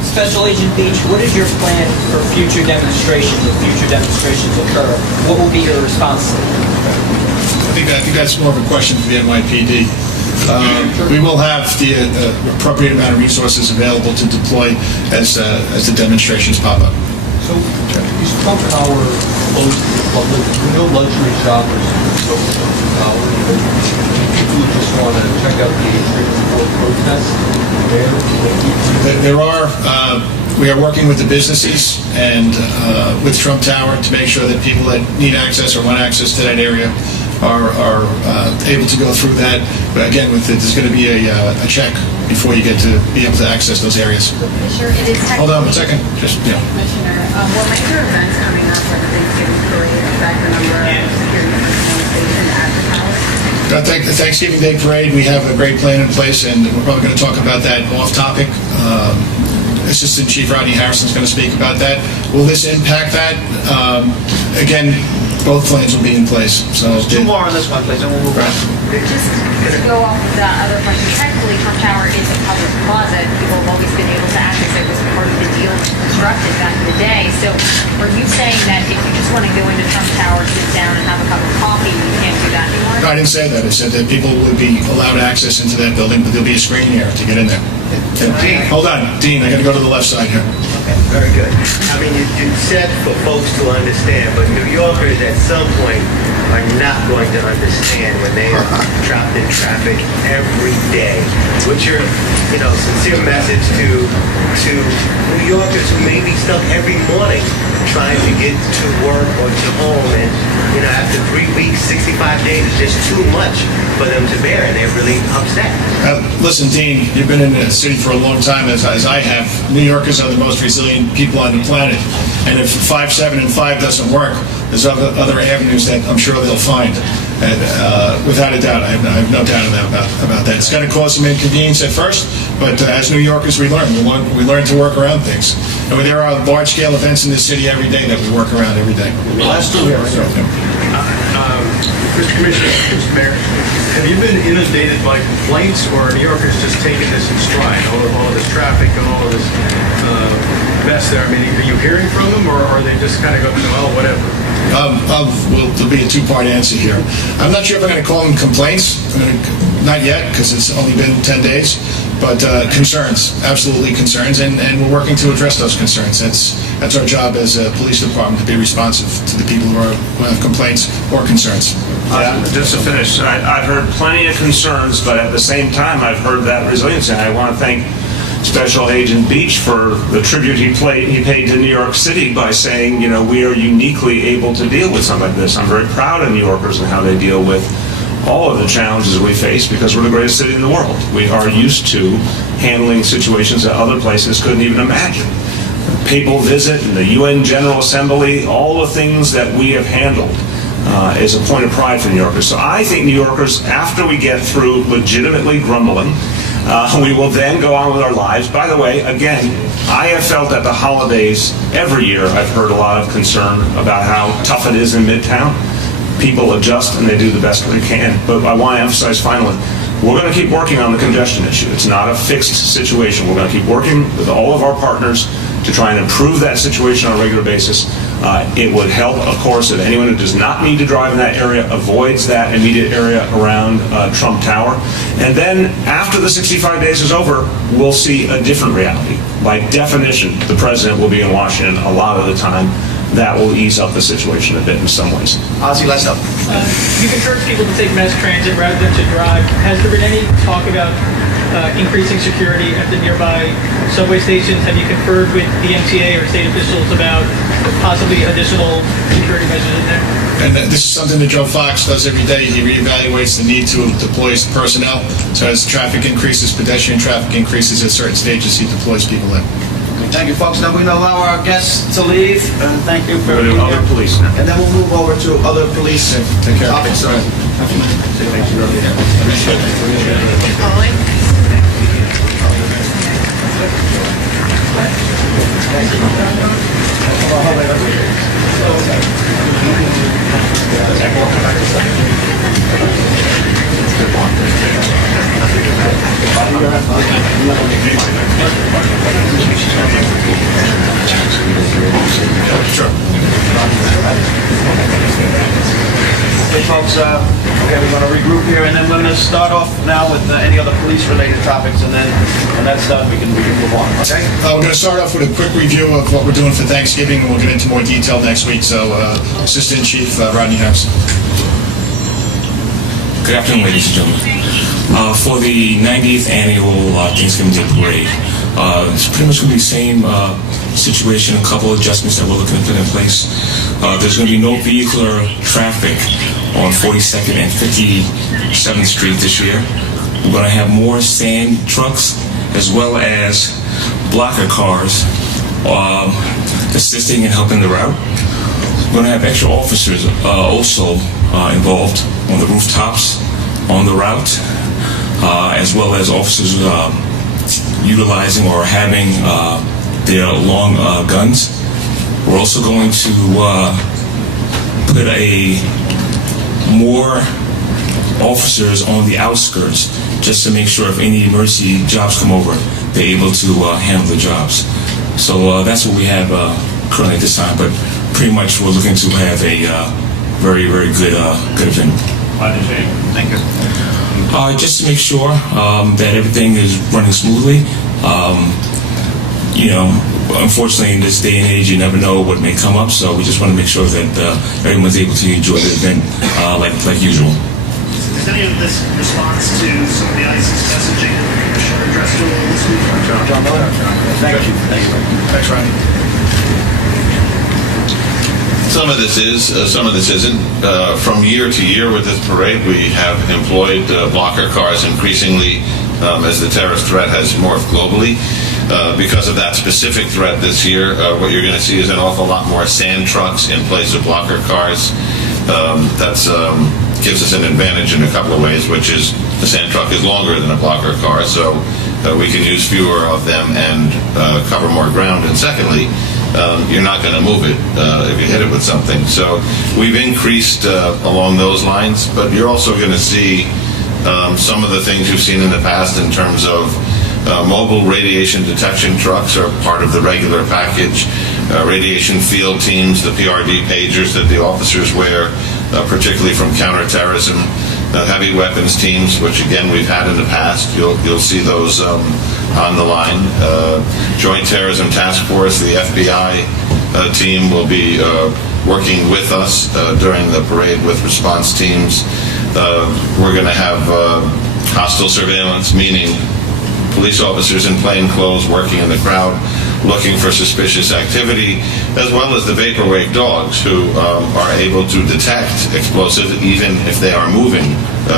Special Agent Beach, what is your plan for future demonstrations? If future demonstrations occur, what will be your response? I think that's more of a question for the NYPD. We will have the appropriate amount of resources available to deploy as the demonstrations pop up. So, is Trump Tower closed to the public? No luxury shoppers can go to Trump Tower. who just want to check out the streets for protests there? We are working with the businesses and with Trump Tower to make sure that people that need access or want access to that area are able to go through that. But again, there's going to be a check before you get to be able to access those areas. Sure, it is Hold on a second. Just, yeah. Commissioner, what major events coming up for the Thanksgiving parade affect the number of security personnel stationed at the tower? The Thanksgiving Day Parade, we have a great plan in place, and we're probably going to talk about that off topic. Assistant Chief Rodney Harrison is going to speak about that. Will this impact that? Again, both plans will be in place. So two more on this one, please, and we'll move on. Just to go off of the other question, technically Trump Tower is a public plaza. People have always been able to access it. It was part of the deal constructed back in the day. So are you saying that if you just want to go into Trump Tower, sit down and have a cup of coffee, you can't do that anymore? No, I didn't say that. I said that people would be allowed access into that building, but there'll be a screening area to get in there. Hold on, Dean, I got to go to the left side here. Okay, very good. I mean, you said for folks to understand, but New Yorkers at some point are not going to understand when they are trapped in traffic every day. What's your, sincere message to New Yorkers who may be stuck every morning trying to get to work or to home, and after 3 weeks, 65 days is just too much for them to bear, and they're really upset. Listen, Dean, you've been in the city for a long time, as I have. New Yorkers are the most resilient people on the planet, and if 5, 7, and 5 doesn't work, there's other avenues that I'm sure they'll find. And without a doubt, I have no doubt about that. It's going to cause some inconvenience at first, but as New Yorkers, we learn. We learn to work around things. And there are large-scale events in this city every day that we work around every day. Last two here. Mr. Commissioner, Mr. Mayor, have you been inundated by complaints, or are New Yorkers just taking this in stride? All of this traffic and all of this mess there. I mean, are you hearing from them, or are they just kind of going, well, whatever? Well, there'll be a two-part answer here. I'm not sure if I'm going to call them complaints. Not yet, because it's only been 10 days. But concerns, absolutely concerns, and we're working to address those concerns. That's our job as a police department, to be responsive to the people who have complaints or concerns. Just to finish, I've heard plenty of concerns, but at the same time, I've heard that resiliency. I want to thank Special Agent Beach for the tribute he paid to New York City by saying, we are uniquely able to deal with something like this. I'm very proud of New Yorkers and how they deal with all of the challenges we face, because we're the greatest city in the world. We are used to handling situations that other places couldn't even imagine. Papal visit and the UN General Assembly, all the things that we have handled is a point of pride for New Yorkers. So I think New Yorkers, after we get through legitimately grumbling, we will then go on with our lives. By the way, again, I have felt at the holidays every year, I've heard a lot of concern about how tough it is in Midtown. People adjust and they do the best they can. But I want to emphasize finally, we're going to keep working on the congestion issue. It's not a fixed situation. We're going to keep working with all of our partners to try and improve that situation on a regular basis. It would help, of course, if anyone who does not need to drive in that area avoids that immediate area around Trump Tower. And then after the 65 days is over, we'll see a different reality. By definition, the president will be in Washington a lot of the time. That will ease up the situation a bit in some ways. Ozzy, let's up. You've encouraged people to take mass transit rather than to drive. Has there been any talk about increasing security at the nearby subway stations? Have you conferred with the MTA or state officials about possibly additional security measures in there? And this is something that Joe Fox does every day. He reevaluates the need to deploy personnel. So as traffic increases, pedestrian traffic increases at certain stages, he deploys people in. Thank you, folks. Now we're going to allow our guests to leave. Thank you for being here. Police now. And then we'll move over to other police topics. Sure. Okay, folks, we're going to regroup here, and then we're going to start off now with any other police-related topics, and then when that's done, we can move on, okay? We're going to start off with a quick review of what we're doing for Thanksgiving, and we'll get into more detail next week. So, Assistant Chief Rodney Harrison. Good afternoon, ladies and gentlemen. For the 90th annual Thanksgiving Day Parade, it's pretty much going to be the same situation, a couple of adjustments that we're looking to put in place. There's going to be no vehicular traffic on 42nd and 57th Street this year. We're going to have more sand trucks as well as blocker cars assisting and helping the route. We're going to have extra officers also involved on the rooftops on the route, as well as officers utilizing or having their long guns. We're also going to put more officers on the outskirts just to make sure if any emergency jobs come over, they're able to handle the jobs. So that's what we have currently at this time, but pretty much we're looking to have a very, very good event. Thank you. Just to make sure that everything is running smoothly. Unfortunately, in this day and age, you never know what may come up, so we just want to make sure that everyone's able to enjoy the event like usual. Is any of this response to some of the ISIS messaging that the Commissioner addressed earlier this week? John Miller. Thank you. Thanks, Ronnie. Some of this is, some of this isn't. From year to year with this parade, we have employed blocker cars increasingly as the terrorist threat has morphed globally. Because of that specific threat this year, what you're going to see is an awful lot more sand trucks in place of blocker cars. That gives us an advantage in a couple of ways, which is the sand truck is longer than a blocker car, so we can use fewer of them and cover more ground. And secondly, you're not going to move it if you hit it with something. So we've increased along those lines, but you're also going to see some of the things you've seen in the past in terms of mobile radiation detection trucks are part of the regular package. Radiation field teams, the PRD pagers that the officers wear, particularly from counterterrorism. Heavy weapons teams, which again we've had in the past. You'll see those on the line. Joint Terrorism Task Force, the FBI team will be working with us during the parade with response teams. We're going to have hostile surveillance, meaning police officers in plain clothes working in the crowd looking for suspicious activity, as well as the vaporwave dogs who are able to detect explosives even if they are moving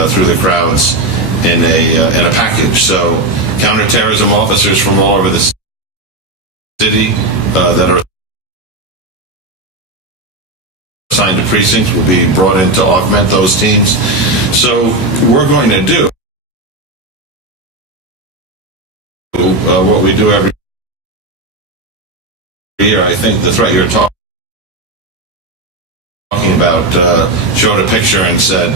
through the crowds in a package. So counterterrorism officers from all over the city that are assigned to precincts will be brought in to augment those teams. So we're going to do what we do every year. I think the threat you're talking about showed a picture and said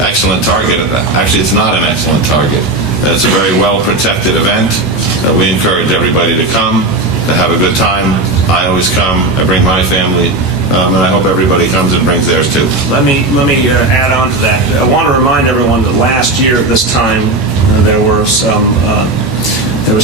excellent target. Actually, it's not an excellent target. It's a very well protected event. We encourage everybody to come, to have a good time. I always come. I bring my family. And I hope everybody comes and brings theirs too. Let me add on to that. I want to remind everyone that last year at this time there was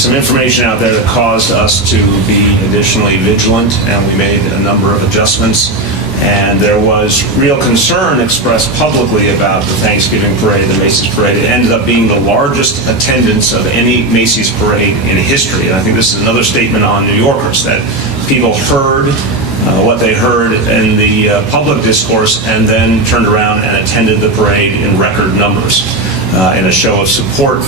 some information out there that caused us to be additionally vigilant, and we made a number of adjustments. And there was real concern expressed publicly about the Thanksgiving parade, the Macy's parade. It ended up being the largest attendance of any Macy's parade in history. And I think this is another statement on New Yorkers, that people heard what they heard in the public discourse and then turned around and attended the parade in record numbers in a show of support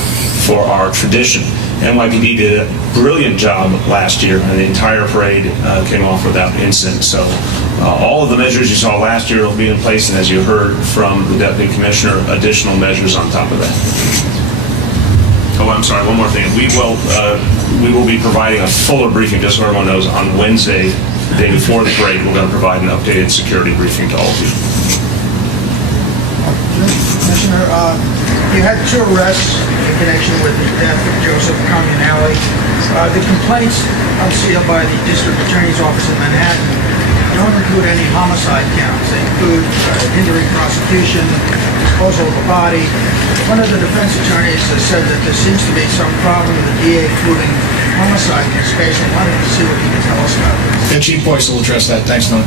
for our tradition. NYPD did a brilliant job last year, and the entire parade came off without incident. So all of the measures you saw last year will be in place, and as you heard from the Deputy Commissioner, additional measures on top of that. Oh, I'm sorry, one more thing. We will be providing a fuller briefing, just so everyone knows, on Wednesday, the day before the parade. We're going to provide an updated security briefing to all of you. Commissioner, you had 2 arrests in connection with the death of Joseph Comunale. The complaints unsealed by the District Attorney's Office in Manhattan don't include any homicide counts. They include hindering prosecution, disposal of the body. One of the defense attorneys has said that there seems to be some problem with the DA including homicide in this case. I wanted to see what you could tell us about this. The Chief Boyce will address that. Thanks, Norm.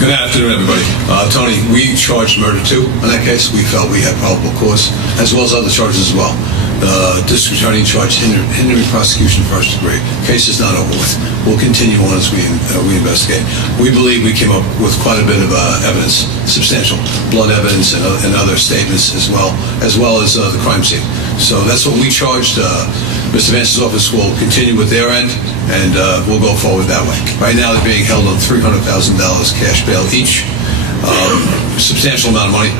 Good afternoon, everybody. Tony, we charged murder too in that case. We felt we had probable cause, as well as other charges as well. The district attorney charged hindering prosecution first degree. Case is not over with. We'll continue on as we investigate. We believe we came up with quite a bit of evidence, substantial blood evidence and other statements as well as the crime scene. So that's what we charged. Mr. Vance's office will continue with their end, and we'll go forward that way. Right now, they're being held on $300,000 cash bail each. Substantial amount of money.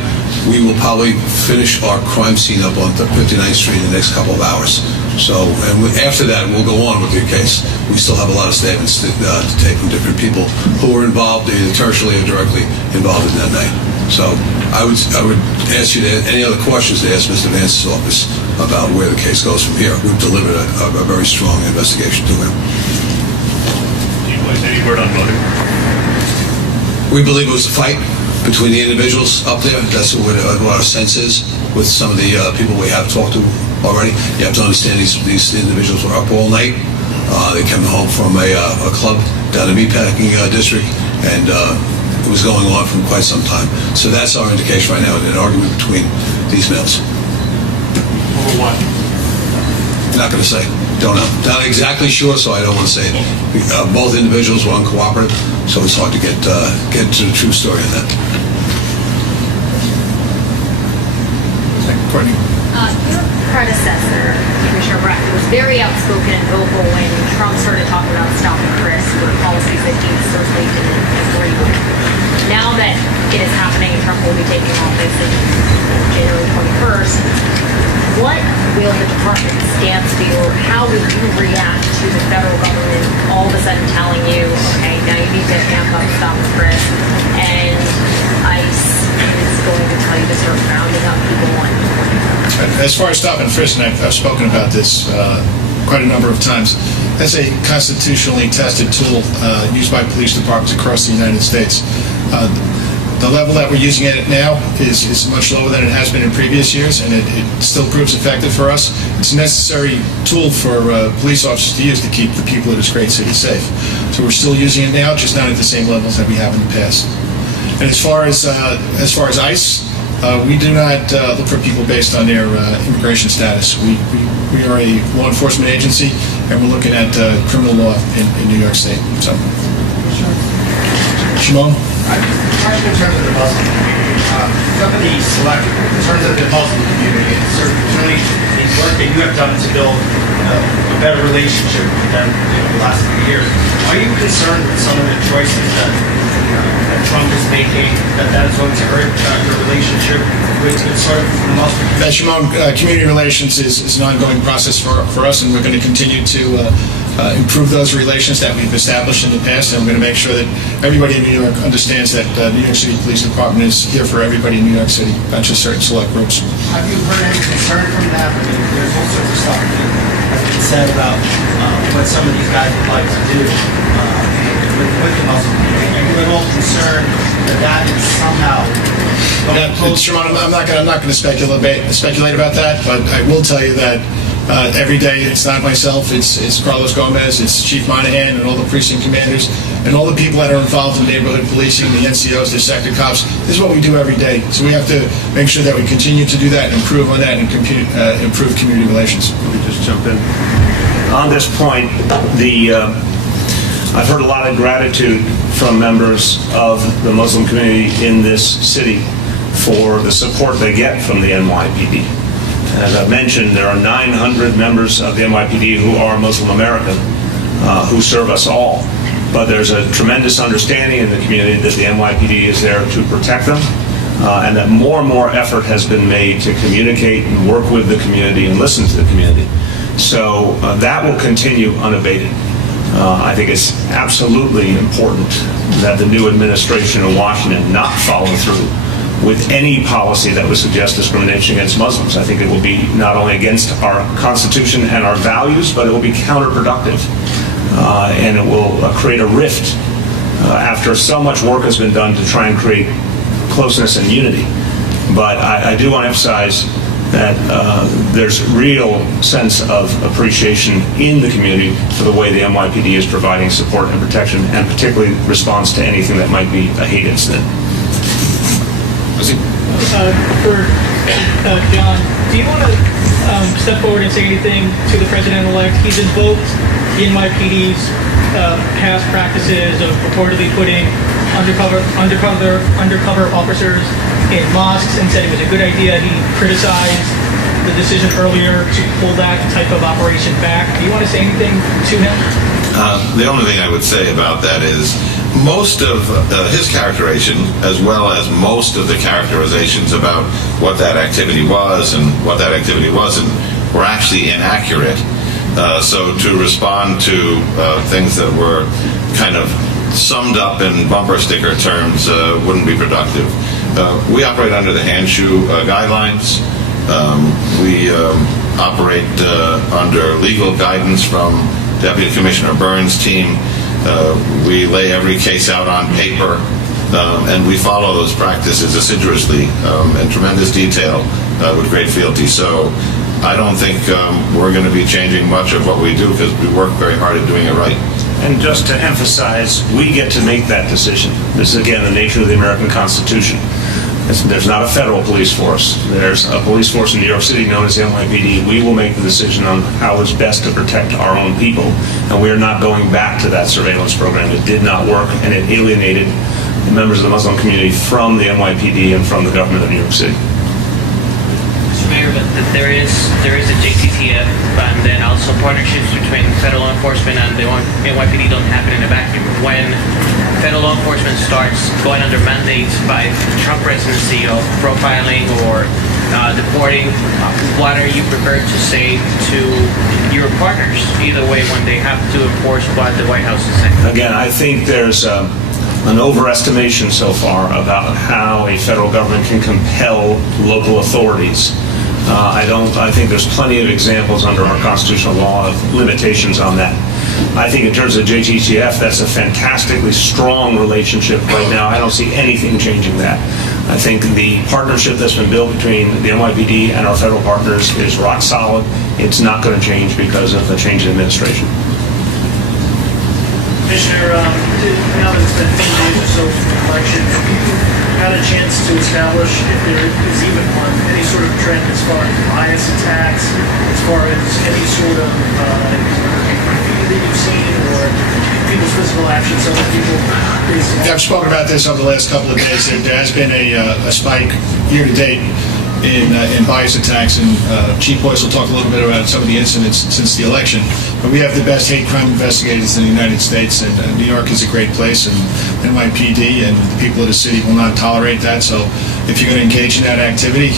We will probably finish our crime scene up on 59th Street in the next couple of hours. So, and after that, we'll go on with your case. We still have a lot of statements to take from different people who were involved, either tertially or directly involved in that night. So, I would ask you any other questions to ask Mr. Vance's office about where the case goes from here. We've delivered a very strong investigation to him. Any word on motive? We believe it was a fight between the individuals up there. That's what our sense is with some of the people we have talked to already. You have to understand these individuals were up all night. They came home from a club down in the meatpacking district, and it was going on for quite some time. So that's our indication right now, an argument between these males. Over what? Not going to say. Don't know. Not exactly sure, so I don't want to say it. Both individuals were uncooperative, so it's hard to get to the true story on that. Courtney. Your predecessor, Commissioner Brack, was very outspoken and vocal when Trump started talking about stop and frisk for policies that he certainly didn't agree with. Now that it is happening and Trump will be taking office in January 21st, what will the department stand to, or how will you react to the federal government all of a sudden telling you, okay, now you need to amp up stop and frisk, and ICE is going to tell you to start rounding up people on As far as stop and frisk, and I've spoken about this quite a number of times, that's a constitutionally tested tool used by police departments across the United States. The level that we're using it at now is much lower than it has been in previous years, and it still proves effective for us. It's a necessary tool for police officers to use to keep the people of this great city safe. So we're still using it now, just not at the same levels that we have in the past. And as far as ICE, we do not look for people based on their immigration status. We are a law enforcement agency, and we're looking at criminal law in New York State. So, Shimon? Question in terms of the Muslim community. Some of these select, in terms of the Muslim community, and certainly the work that you have done to build a better relationship with them the last few years, are you concerned with some of the choices that Trump is making, that is going to hurt your relationship with sort of the Muslim community? Shimon, community relations is an ongoing process for us, and we're going to continue to improve those relations that we've established in the past, and we're going to make sure that everybody in New York understands that the New York City Police Department is here for everybody in New York City, not just certain select groups. Have you heard any concern from them? I mean, there's all sorts of stuff that has been said about what some of these guys would like to do with the Muslim community. Are you at all concerned that is somehow... Shimon, I'm not going to speculate about that, but I will tell you that every day it's not myself, it's Carlos Gomez, it's Chief Monahan, and all the precinct commanders, and all the people that are involved in neighborhood policing, the NCOs, the sector cops. This is what we do every day. So we have to make sure that we continue to do that and improve on that and improve community relations. Let me just jump in. On this point, I've heard a lot of gratitude from members of the Muslim community in this city for the support they get from the NYPD. As I mentioned, there are 900 members of the NYPD who are Muslim American, who serve us all. But there's a tremendous understanding in the community that the NYPD is there to protect them, and that more and more effort has been made to communicate and work with the community and listen to the community. So that will continue unabated. I think it's absolutely important that the new administration in Washington not follow through with any policy that would suggest discrimination against Muslims. I think it will be not only against our Constitution and our values, but it will be counterproductive. And it will create a rift after so much work has been done to try and create closeness and unity. But I do want to emphasize that there's real sense of appreciation in the community for the way the NYPD is providing support and protection, and particularly response to anything that might be a hate incident. For John, do you want to step forward and say anything to the president-elect? He's invoked the NYPD's past practices of reportedly putting undercover officers in mosques and said it was a good idea. He criticized the decision earlier to pull that type of operation back. Do you want to say anything to him? The only thing I would say about that is most of his characterization, as well as most of the characterizations about what that activity was and what that activity wasn't, were actually inaccurate. So to respond to things that were kind of summed up in bumper sticker terms wouldn't be productive. We operate under the hand-shoe guidelines. We operate under legal guidance from Deputy Commissioner Burns' team. We lay every case out on paper, and we follow those practices assiduously in tremendous detail with great fealty. So I don't think we're going to be changing much of what we do, because we work very hard at doing it right. And just to emphasize, we get to make that decision. This is, again, the nature of the American Constitution. There's not a federal police force. There's a police force in New York City known as the NYPD. We will make the decision on how it's best to protect our own people. And we are not going back to that surveillance program. It did not work, and it alienated the members of the Muslim community from the NYPD and from the government of New York City. Mr. Mayor, but there is a JTTF, and then also partnerships between federal law enforcement and the NYPD don't happen in a vacuum. When federal law enforcement starts going under mandates by the Trump presidency of profiling or deporting, what are you prepared to say to your partners, either way, when they have to enforce what the White House is saying? Again, I think there's an overestimation so far about how a federal government can compel local authorities. I think there's plenty of examples under our constitutional law of limitations on that. I think in terms of JTTF, that's a fantastically strong relationship right now. I don't see anything changing that. I think the partnership that's been built between the NYPD and our federal partners is rock solid. It's not going to change because of the change in administration. Commissioner, now that it's been 10 days or so from the election, have you had a chance to establish, if there is even one, any sort of trend as far as bias attacks, as far as any sort of graffiti that you've seen, or people's physical actions, other people? I've spoken about this over the last couple of days. There has been a spike year to date in bias attacks, and Chief Boyce will talk a little bit about some of the incidents since the election. But we have the best hate crime investigators in the United States, and New York is a great place, and NYPD and the people of the city will not tolerate that. So if you're going to engage in that activity,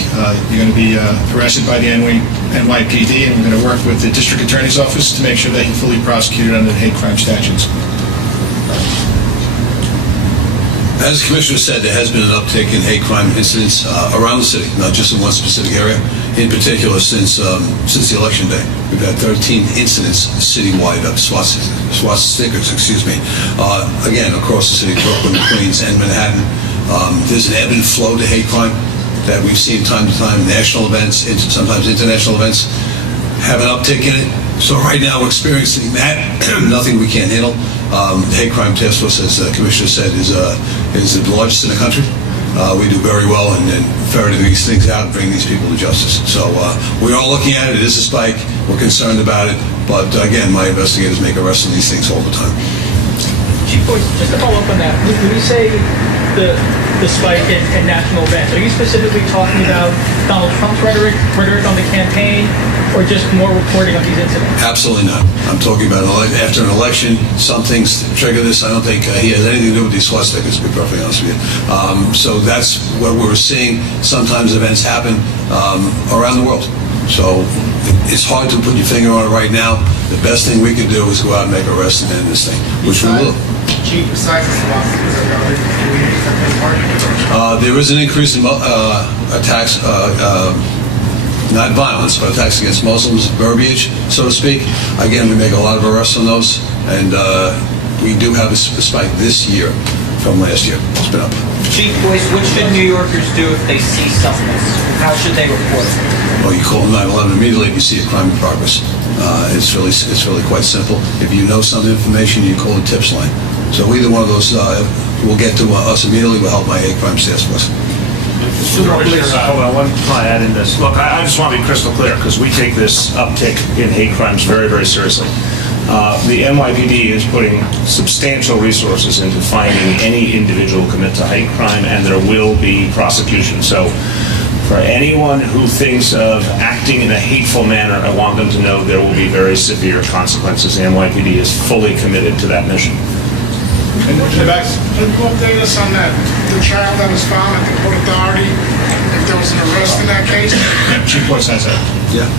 you're going to be arrested by the NYPD, and we're going to work with the District Attorney's Office to make sure that you're fully prosecuted under the hate crime statutes. As the Commissioner said, there has been an uptick in hate crime incidents around the city, not just in one specific area. In particular, since the election day, we've had 13 incidents citywide of swastikas, again, across the city, Brooklyn, Queens, and Manhattan. There's an ebb and flow to hate crime that we've seen time to time. National events, sometimes international events, have an uptick in it. So right now we're experiencing that. Nothing we can't handle. The Hate Crime Task Force, as the Commissioner said, is the largest in the country. We do very well in ferreting these things out and bringing these people to justice. So we are looking at it. It is a spike. We're concerned about it. But again, my investigators make arrests on these things all the time. Chief Boyce, just to follow up on that, when you say the spike in national events, are you specifically talking about Donald Trump's rhetoric on the campaign, or just more reporting on these incidents? Absolutely not. I'm talking about after an election, some things trigger this. I don't think he has anything to do with these swastikas, to be perfectly honest with you. So that's what we're seeing. Sometimes events happen around the world. So it's hard to put your finger on it right now. The best thing we can do is go out and make arrests and end this thing, which we will. Chief, besides the swastikas, are there other communities that take part? There is an increase in attacks, not violence, but attacks against Muslims, verbiage, so to speak. Again, we make a lot of arrests on those, and we do have a spike this year from last year. It's been up. Chief Boyce, what should New Yorkers do if they see something? How should they report it? Well, you call 911 immediately if you see a crime in progress. It's really quite simple. If you know some information, you call the tips line. So either one of those will get to us immediately. Will help my hate crimes task force. Hold on, one point add in this. Look, I just want to be crystal clear because we take this uptick in hate crimes very, very seriously. The NYPD is putting substantial resources into finding any individual commit to hate crime, and there will be prosecution. So for anyone who thinks of acting in a hateful manner, I want them to know there will be very severe consequences. The NYPD is fully committed to that mission. And can you update us on that, the child that was found at the Port Authority, if there was an arrest in that case? Chief Boyce has that. Yeah.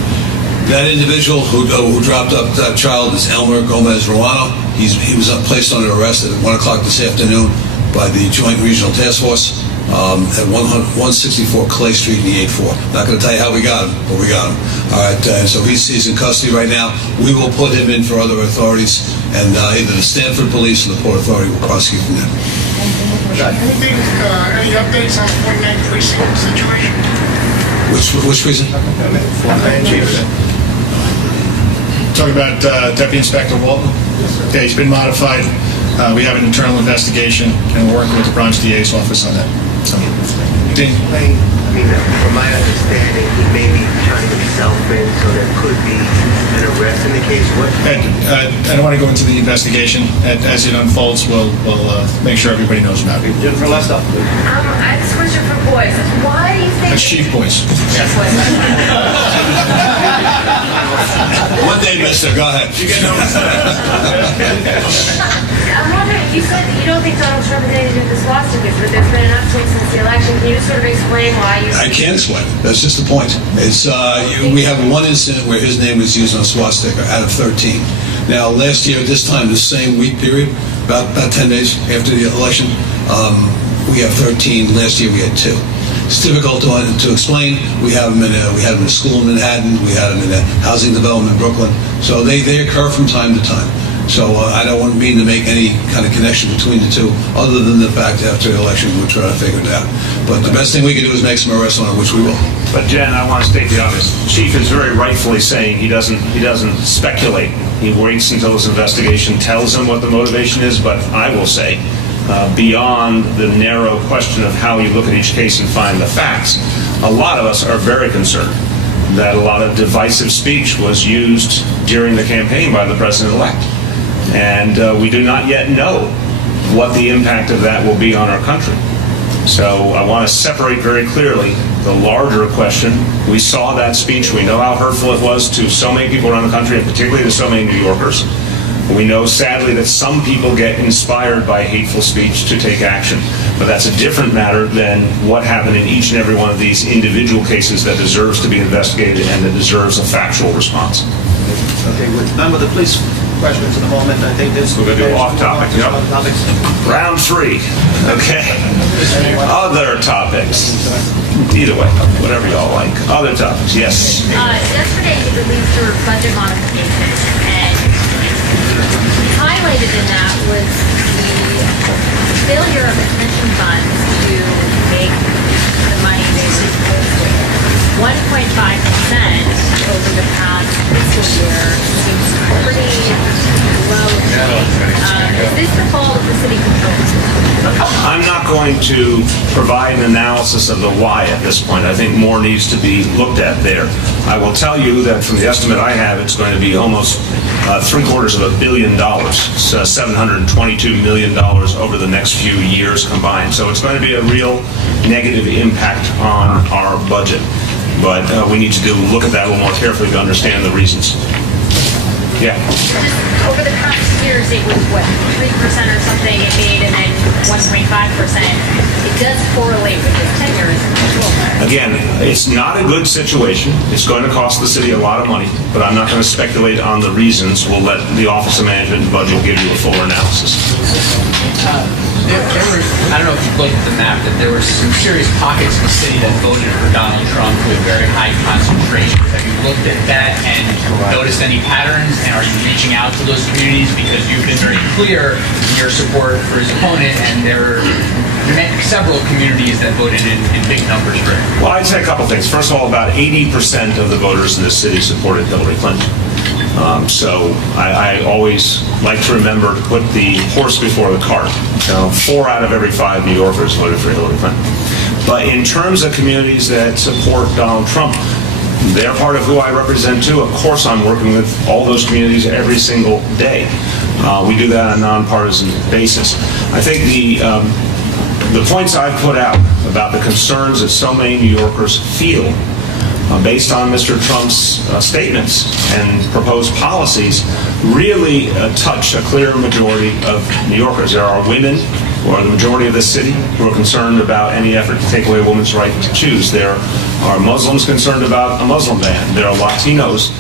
That individual who dropped up that child is Elmer Gomez Ruano. He was placed under arrest at 1 o'clock this afternoon by the Joint Regional Task Force at 164 Clay Street in the 8-4. Not going to tell you how we got him, but we got him. All right, so he's in custody right now. We will put him in for other authorities, and either the Stanford Police or the Port Authority will prosecute from there. Anything, any updates on the 49th precinct situation? Which precinct? Talking about Deputy Inspector Walton. Yeah, he's been modified. We have an internal investigation, and we're working with the Bronx DA's office on that. So, from my understanding, he may be turning himself in, so there could be an arrest in the case. I don't want to go into the investigation. As it unfolds, we'll make sure everybody knows about it. Jennifer Lester. I have a question for Boyce. Why do you think... That's Chief Boyce. One day, mister, go ahead. I'm wondering, you said that you don't think Donald Trump has anything to do with the swastikas, but there's been an uptick since the election. Can you sort of explain why you... I can't explain it. That's just the point. It's we have one incident where his name was used on a swastika out of 13. Now, last year at this time, the same week period, about 10 days after the election, we have 13. Last year we had 2. It's difficult to explain. We had them in a school in Manhattan. We had them in a housing development in Brooklyn. So they occur from time to time. So I don't mean to make any kind of connection between the two, other than the fact after the election we'll try to figure it out. But the best thing we can do is make some arrests on it, which we will. But Jen, I want to state the obvious. Chief is very rightfully saying he doesn't speculate. He waits until his investigation tells him what the motivation is. But I will say, beyond the narrow question of how you look at each case and find the facts, a lot of us are very concerned that a lot of divisive speech was used during the campaign by the president-elect. And we do not yet know what the impact of that will be on our country. So I want to separate very clearly the larger question. We saw that speech. We know how hurtful it was to so many people around the country, and particularly to so many New Yorkers. We know, sadly, that some people get inspired by hateful speech to take action. But that's a different matter than what happened in each and every one of these individual cases that deserves to be investigated and that deserves a factual response. Okay, with none of the police questions in the moment, I think this... We're going to do off topic. Yep. Round 3. Okay. Other topics. Either way, whatever y'all like. Other topics, yes. Yesterday you released your budget modifications, and highlighted in that was the failure of the pension funds to make the money they were supposed to. 1.5% over the past fiscal year seems pretty low. Is this the fault of the city controls? I'm not going to provide an analysis of the why at this point. I think more needs to be looked at there. I will tell you that from the estimate I have, it's going to be almost $752 million over the next few years combined. So it's going to be a real negative impact on our budget. But we need to look at that a little more carefully to understand the reasons. Yeah. Over the past years, it was what, 3% or something it made, and then 1.5%. It does correlate with the tenure. Again, it's not a good situation. It's going to cost the city a lot of money, but I'm not going to speculate on the reasons. We'll let the Office of Management and Budget give you a fuller analysis. There were, I don't know if you've looked at the map, that there were some serious pockets in the city that voted for Donald Trump with very high concentrations. Have you looked at that and noticed any patterns? And are you reaching out to those communities? Because you've been very clear in your support for his opponent, and there are several communities that voted in big numbers for him. Well, I'd say a couple things. First of all, about 80% of the voters in this city supported Hillary Clinton. So I always like to remember to put the horse before the cart. 4 out of every 5 New Yorkers voted for Hillary Clinton. But in terms of communities that support Donald Trump, they're part of who I represent too. Of course, I'm working with all those communities every single day. We do that on a nonpartisan basis. I think the points I've put out about the concerns that so many New Yorkers feel based on Mr. Trump's statements and proposed policies really touch a clear majority of New Yorkers. There are women who are the majority of the city who are concerned about any effort to take away a woman's right to choose. There are Muslims concerned about a Muslim ban. There are Latinos